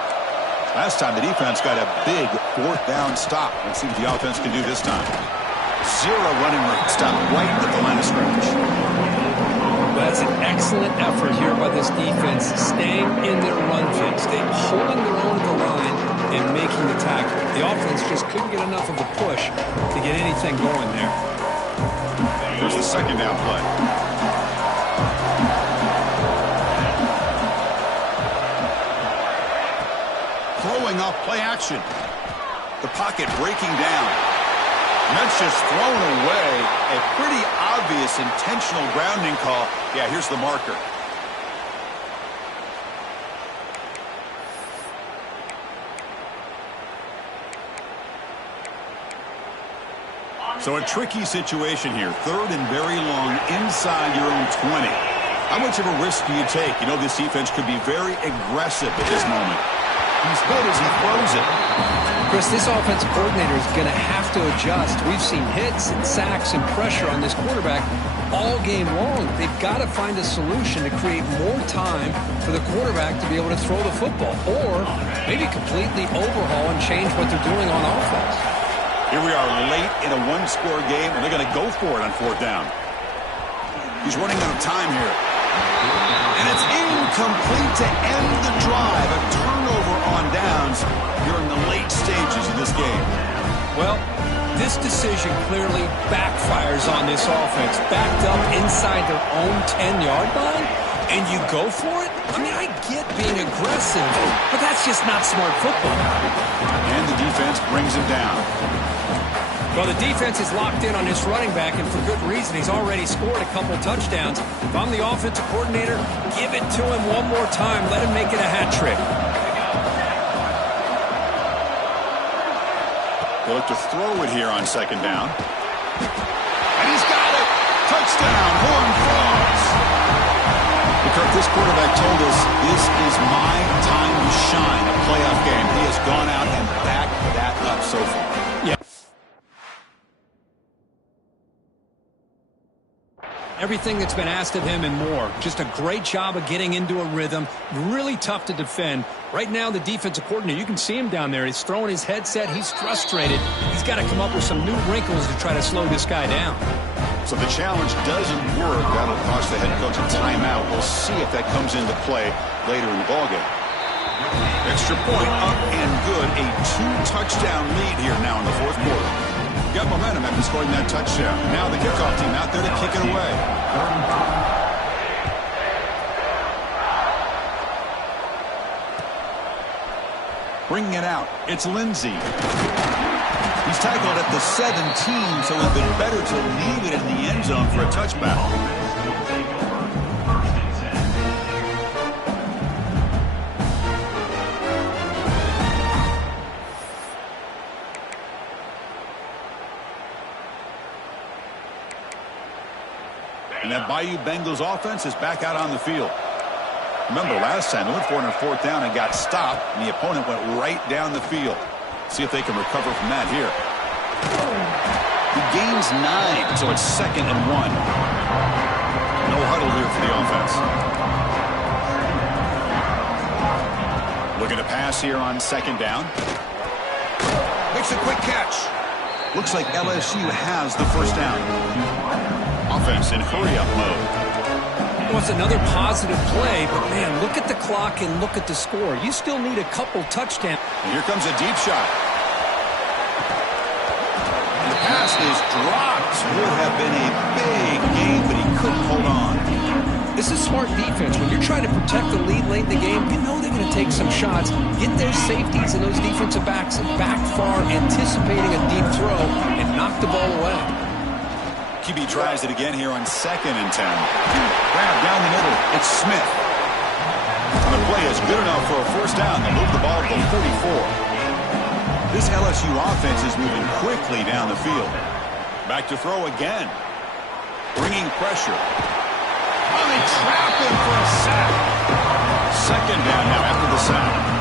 Last time the defense got a big 4th down stop. Let's see what the offense can do this time. 0 running room. Stop right at the line of scrimmage. That's an excellent effort here by this defense, staying in their run fix. They're holding their own at the line and making the tackle. The offense just couldn't get enough of a push to get anything going there. Here's the 2nd down play. Throwing off play action. The pocket breaking down. And that's just thrown away. A pretty obvious intentional grounding call. Yeah, here's the marker. So a tricky situation here. Third and very long inside your own 20. How much of a risk do you take? You know, this defense could be very aggressive at this moment. He's good as he throws it. Chris, this offensive coordinator is going to have to adjust. We've seen hits and sacks and pressure on this quarterback all game long. They've got to find a solution to create more time for the quarterback to be able to throw the football, or maybe completely overhaul and change what they're doing on offense. Here we are late in a one-score game, and they're going to go for it on fourth down. He's running out of time here. And it's incomplete to end the drive. A turnover on downs here in the late stages of this game. Well, this decision clearly backfires on this offense. Backed up inside their own 10-yard line, and you go for it? I mean, I get being aggressive, but that's just not smart football. And the defense brings him down. Well, the defense is locked in on this running back, and for good reason. He's already scored a couple touchdowns. If I'm the offensive coordinator, give it to him one more time. Let him make it a hat trick. They look to throw it here on second down. And he's got it! Touchdown, Horned Frogs! Kirk, this quarterback told us this is my time to shine, a playoff game. He has gone out and backed that up so far. Yeah. Everything that's been asked of him and more. Just a great job of getting into a rhythm. Really tough to defend. Right now, the defensive coordinator, you can see him down there. He's throwing his headset. He's frustrated. He's got to come up with some new wrinkles to try to slow this guy down. So the challenge doesn't work. That'll cost the head coach a timeout. We'll see if that comes into play later in the ballgame. Extra point up and good. A two-touchdown lead here now in the fourth quarter. Got momentum after scoring that touchdown. Now the kickoff team out there to kick it away. Bringing it out, it's Lindsey. He's tackled at the 17, so it's been better to leave it in the end zone for a touchback. And that Bayou Bengals offense is back out on the field. Remember last time they went for it on fourth down and got stopped, and the opponent went right down the field. See if they can recover from that here. He gains 9, so it's 2nd and 1. No huddle here for the offense. Looking to pass here on second down. Makes a quick catch. Looks like LSU has the first down. Offense in hurry-up mode. Well, it's another positive play, but man, look at the clock and look at the score. You still need a couple touchdowns. And here comes a deep shot. And the pass is dropped. Would have been a big game, but he couldn't hold on. This is smart defense. When you're trying to protect the lead late in the game, you know they're going to take some shots. Get their safeties and those defensive backs back far, anticipating a deep throw, and knock the ball away. QB tries it again here on 2nd and 10. Grab down the middle. It's Smith. And the play is good enough for a first down. They'll move the ball to the 34. This LSU offense is moving quickly down the field. Back to throw again. Bringing pressure. Oh, they trap him for a sack. 2nd down now after the sack.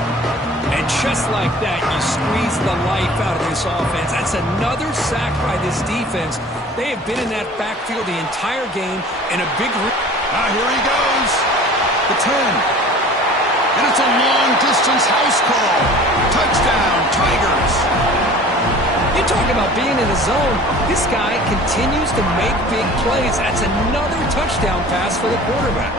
And just like that, you squeeze the life out of this offense. That's another sack by this defense. They have been in that backfield the entire game, and a big... Here he goes. The 10. And it's a long-distance house call. Touchdown, Tigers. You talk about being in the zone. This guy continues to make big plays. That's another touchdown pass for the quarterback.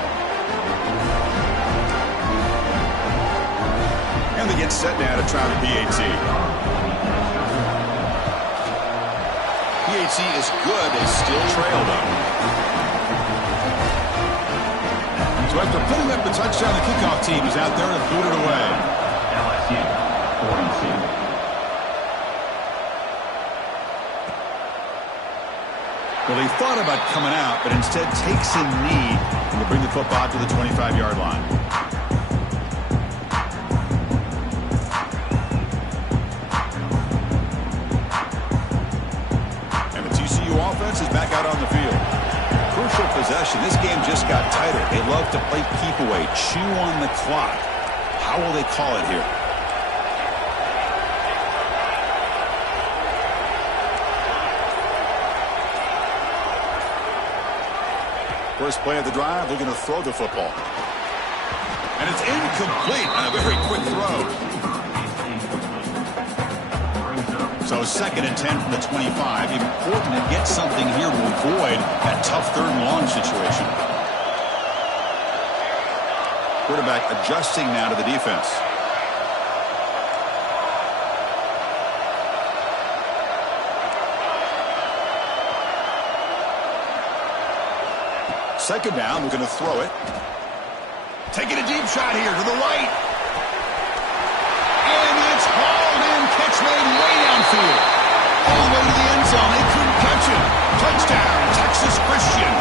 And they get set now to try the PAT. PAT is good. They still trail them. So after putting up the touchdown, the kickoff team is out there to boot it away. LSU 42. Well, he thought about coming out, but instead takes a knee and will bring the football to the 25-yard line. offense is back out on the field. Crucial possession. This game just got tighter. They love to play keep away, chew on the clock. How will they call it here? First play of the drive, they're going to throw the football. And it's incomplete on a very quick throw. So 2nd and 10 from the 25. Important to get something here to avoid that tough 3rd and long situation. Quarterback adjusting now to the defense. Second down, we're going to throw it. Taking a deep shot here to the right. And it's hauled in. Catch made way downfield. All the way to the end zone. They couldn't catch him. Touchdown, Texas Christian.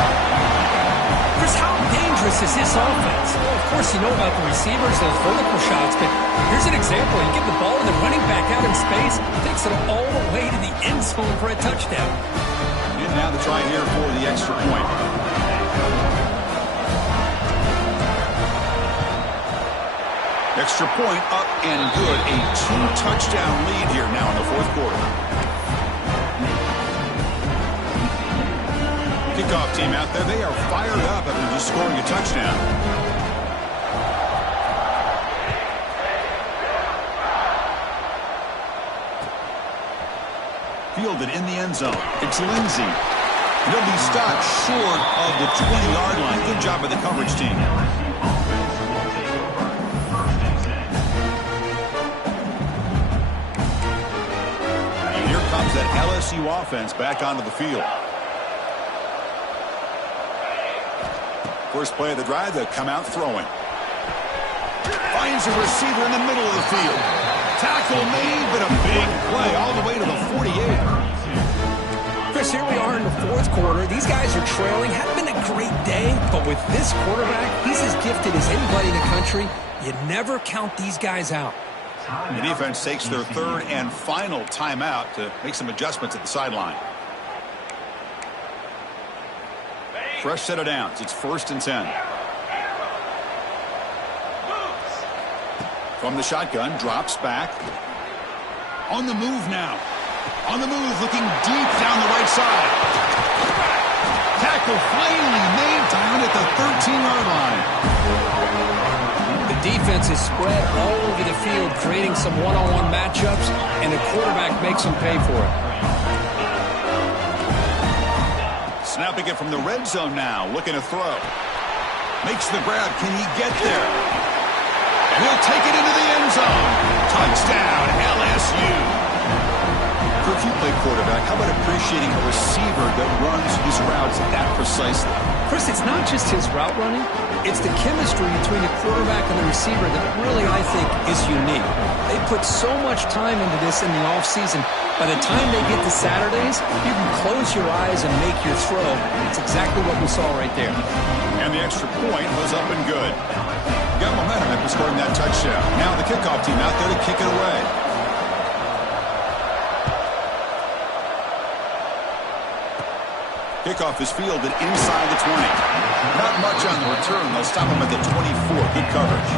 Chris, how dangerous is this offense? Well, of course, you know about the receivers, those vertical shots, but here's an example. You give the ball to the running back out in space, takes it all the way to the end zone for a touchdown. And now the try here for the extra point. Extra point up and good. A 2-touchdown lead here now in the 4th quarter. Kickoff team out there. They are fired up after just scoring a touchdown. Fielded in the end zone. It's Lindsey. He'll be stopped short of the 20-yard line. Good job by the coverage team. Comes that LSU offense back onto the field. First play of the drive, they'll come out throwing. Finds a receiver in the middle of the field. Tackle made, but a big play all the way to the 48. Chris, here we are in the 4th quarter. These guys are trailing. Hadn't been a great day, but with this quarterback, he's as gifted as anybody in the country. You never count these guys out. The defense takes their 3rd and final timeout to make some adjustments at the sideline. Fresh set of downs. It's 1st and 10. From the shotgun, drops back. On the move now. On the move, looking deep down the right side. Tackle finally made down at the 13-yard line. Defense is spread all over the field, creating some one-on-one matchups, and the quarterback makes them pay for it. Snapping it from the red zone now, looking to throw. Makes the grab. Can he get there? And he'll take it into the end zone. Touchdown, LSU. If you play quarterback, how about appreciating a receiver that runs his routes that precisely? Chris, it's not just his route running. It's the chemistry between the quarterback and the receiver that really, I think, is unique. They put so much time into this in the offseason. By the time they get to Saturdays, you can close your eyes and make your throw. It's exactly what we saw right there. And the extra point was up and good. Got momentum after scoring that touchdown. Now the kickoff team out there to kick it away. Kickoff is fielded inside the 20. Not much on the return. They'll stop him at the 24. Good coverage.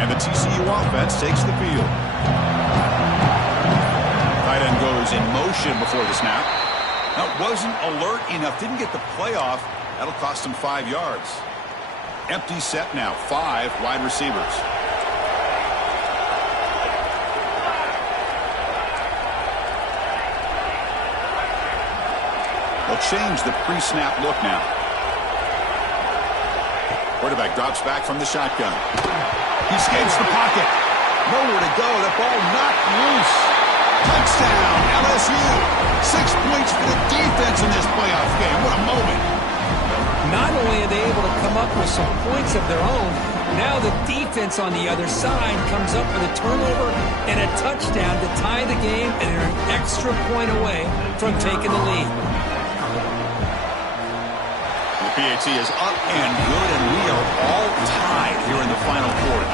And the TCU offense takes the field. Tight end goes in motion before the snap. That wasn't alert enough. Didn't get the playoff. That'll cost him 5 yards. Empty set now. 5 wide receivers. They'll change the pre-snap look now. Quarterback drops back from the shotgun. He escapes the pocket. Nowhere to go. The ball knocked loose. Touchdown, LSU. 6 points for the defense in this playoff game. What a moment. Not only are they able to come up with some points of their own, Now the defense on the other side comes up with a turnover and a touchdown to tie the game, and they're an extra point away from taking the lead. The PAT is up and good, and we are all tied here in the final quarter.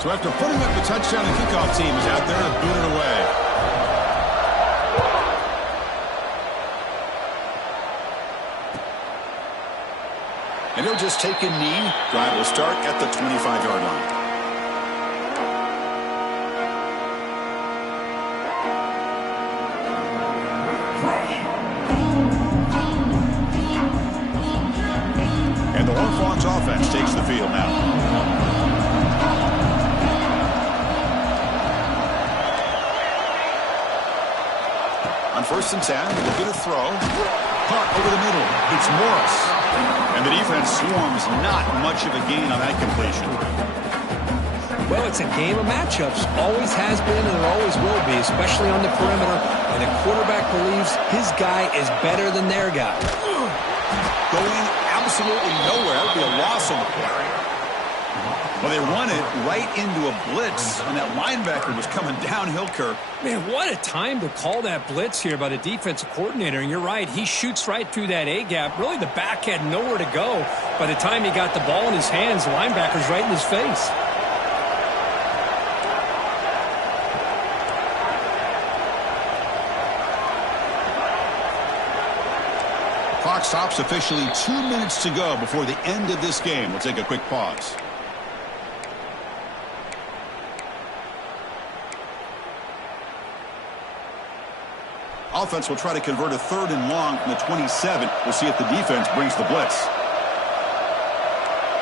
So after putting up the touchdown, the kickoff team is out there to boot it away. And he'll just take a knee. Drive will start at the 25-yard line. And the Horned Frogs offense takes the field now. On 1st and 10, looking to throw. Caught over the middle. It's Morris. And the defense swarms. Not much of a gain on that completion. Well, it's a game of matchups. Always has been, and there always will be, especially on the perimeter. And the quarterback believes his guy is better than their guy. Going absolutely nowhere. It'll be a loss on the play. Well, they run it right into a blitz, and that linebacker was coming downhill, Kirk. Man, what a time to call that blitz here by the defensive coordinator. And you're right, he shoots right through that A-gap. Really, the back had nowhere to go. By the time he got the ball in his hands, the linebacker's right in his face. Clock stops officially 2 minutes to go before the end of this game. We'll take a quick pause. Offense will try to convert a 3rd and long from the 27. We'll see if the defense brings the blitz.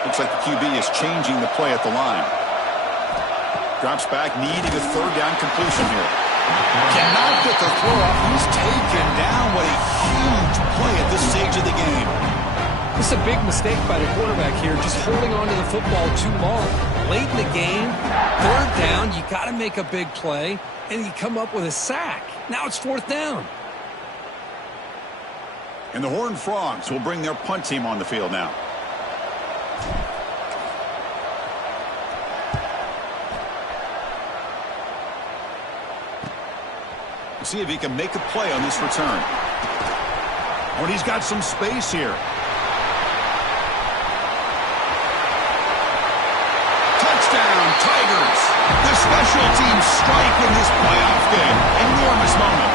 Looks like the QB is changing the play at the line. Drops back, needing a 3rd down completion here. Cannot get the throw off. He's taken down. What a huge play at this stage of the game. This is a big mistake by the quarterback here, just holding on to the football too long. Late in the game, 3rd down, you got to make a big play, and you come up with a sack. Now it's 4th down. And the Horned Frogs will bring their punt team on the field now. We'll see if he can make a play on this return. When he's got some space here. Touchdown, Tigers! The special teams strike in this playoff game. Enormous moment.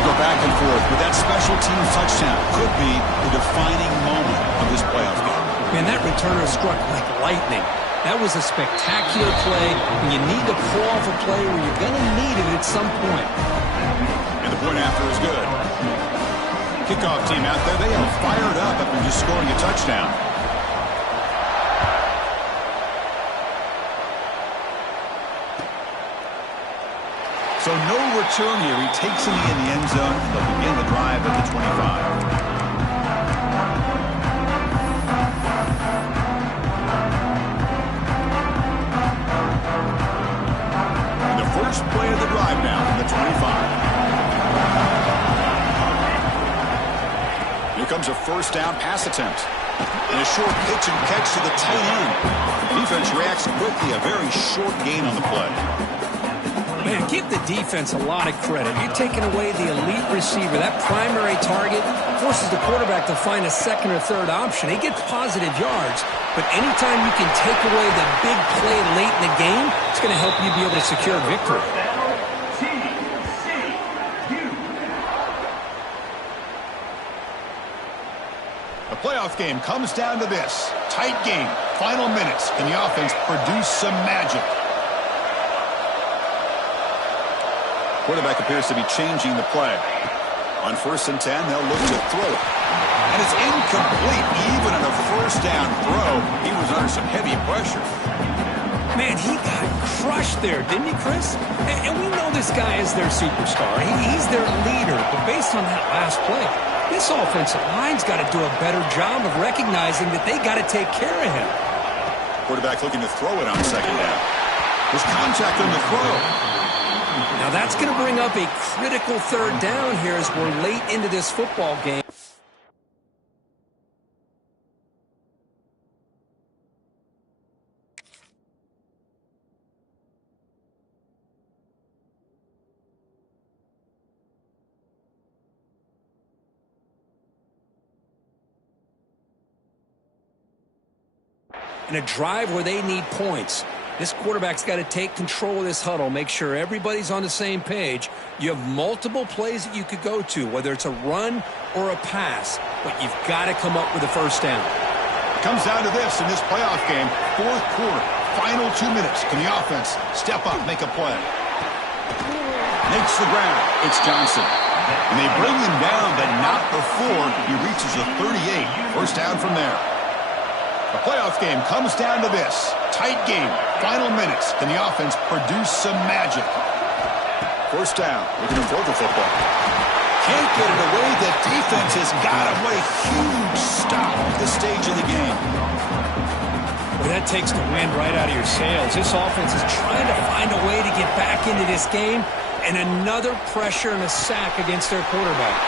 You go back and forth, but that special teams touchdown could be the defining moment of this playoff game. Man, that returner struck like lightning. That was a spectacular play, and you need to pull off a play where you're going to need it at some point. And the point after is good. Kickoff team out there, they are fired up after just scoring a touchdown. So no return here. He takes it in the end zone. They'll begin the drive at the 25. The first play of the drive now from the 25. Here comes a 1st down pass attempt. And a short pitch and catch to the tight end. Defense reacts quickly. A very short gain on the play. Man, give the defense a lot of credit. You're taking away the elite receiver. That primary target forces the quarterback to find a 2nd or 3rd option. He gets positive yards, but anytime you can take away the big play late in the game, it's going to help you be able to secure victory. The playoff game comes down to this. Tight game. Final minutes. Can the offense produce some magic? Quarterback appears to be changing the play. On 1st and 10, they'll look to throw it. And it's incomplete. Even on a 1st down throw, he was under some heavy pressure. Man, he got crushed there, didn't he, Chris? And we know this guy is their superstar. He's their leader. But based on that last play, this offensive line's got to do a better job of recognizing that they got to take care of him. Quarterback looking to throw it on 2nd down. There's contact on the throw. Now that's going to bring up a critical third down here as we're late into this football game. In a drive where they need points, this quarterback's got to take control of this huddle, make sure everybody's on the same page. You have multiple plays that you could go to, whether it's a run or a pass, but you've got to come up with a first down. It comes down to this in this playoff game, fourth quarter, final 2 minutes. Can the offense step up, make a play? Makes the ground. It's Johnson. And they bring him down, but not before he reaches the 38. First down from there. The playoff game comes down to this. Tight game. Final minutes. Can the offense produce some magic? First down. Looking to throw the football. Can't get it away. The defense has got him. What a huge stop at this stage of the game. Well, that takes the wind right out of your sails. This offense is trying to find a way to get back into this game, and another pressure and a sack against their quarterback.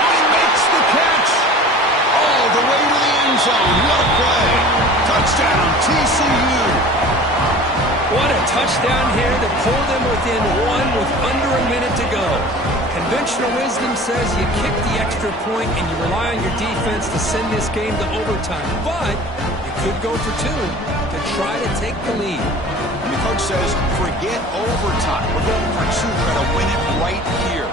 He makes the catch. All the way to the end zone. What a play. Touchdown, TCU. What a touchdown here to pull them within one with under a minute to go. Conventional wisdom says you kick the extra point and you rely on your defense to send this game to overtime. But you could go for two to try to take the lead. And the coach says, forget overtime. We're going for two. Try to win it right here.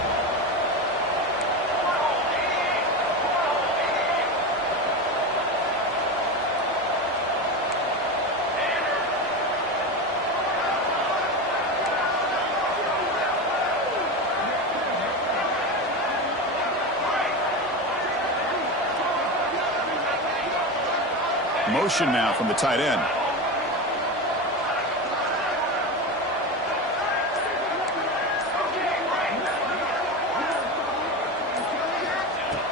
Motion now from the tight end.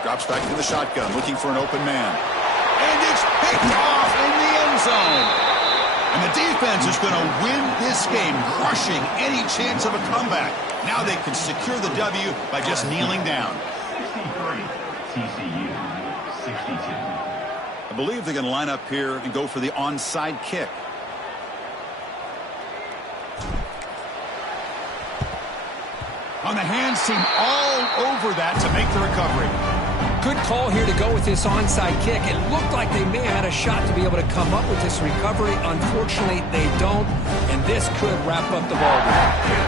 Drops back to the shotgun, looking for an open man. And it's picked off in the end zone. And the defense is going to win this game, crushing any chance of a comeback. Now they can secure the W by just kneeling down. 63, TCU, 62. I believe they're going to line up here and go for the onside kick. On the hands team all over that to make the recovery. Good call here to go with this onside kick. It looked like they may have had a shot to be able to come up with this recovery. Unfortunately, they don't, and this could wrap up the ballgame.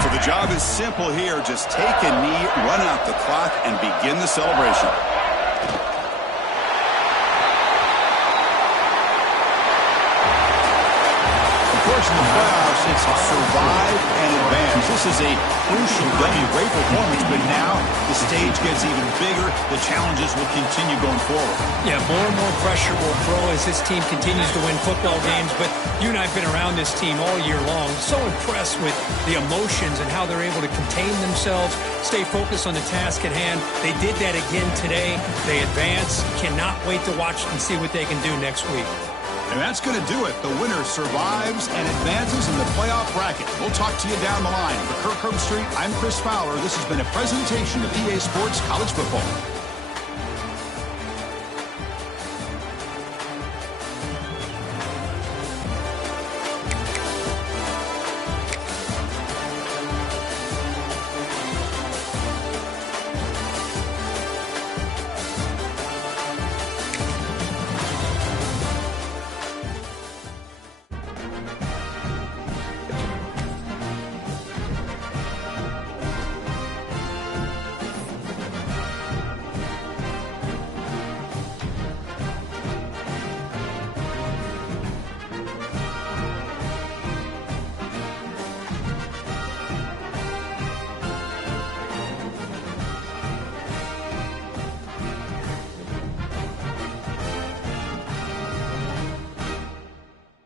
So the job is simple here. Just take a knee, run out the clock, and begin the celebration. In the playoffs, it's survive and advance. This is a crucial W. Great performance, but now the stage gets even bigger. The challenges will continue going forward. Yeah, more and more pressure will grow as this team continues to win football games. But you and I have been around this team all year long. So impressed with the emotions and how they're able to contain themselves, stay focused on the task at hand. They did that again today. They advance. Cannot wait to watch and see what they can do next week. And that's going to do it. The winner survives and advances in the playoff bracket. We'll talk to you down the line. For Kirk Herbstreit, I'm Chris Fowler. This has been a presentation of EA Sports College Football.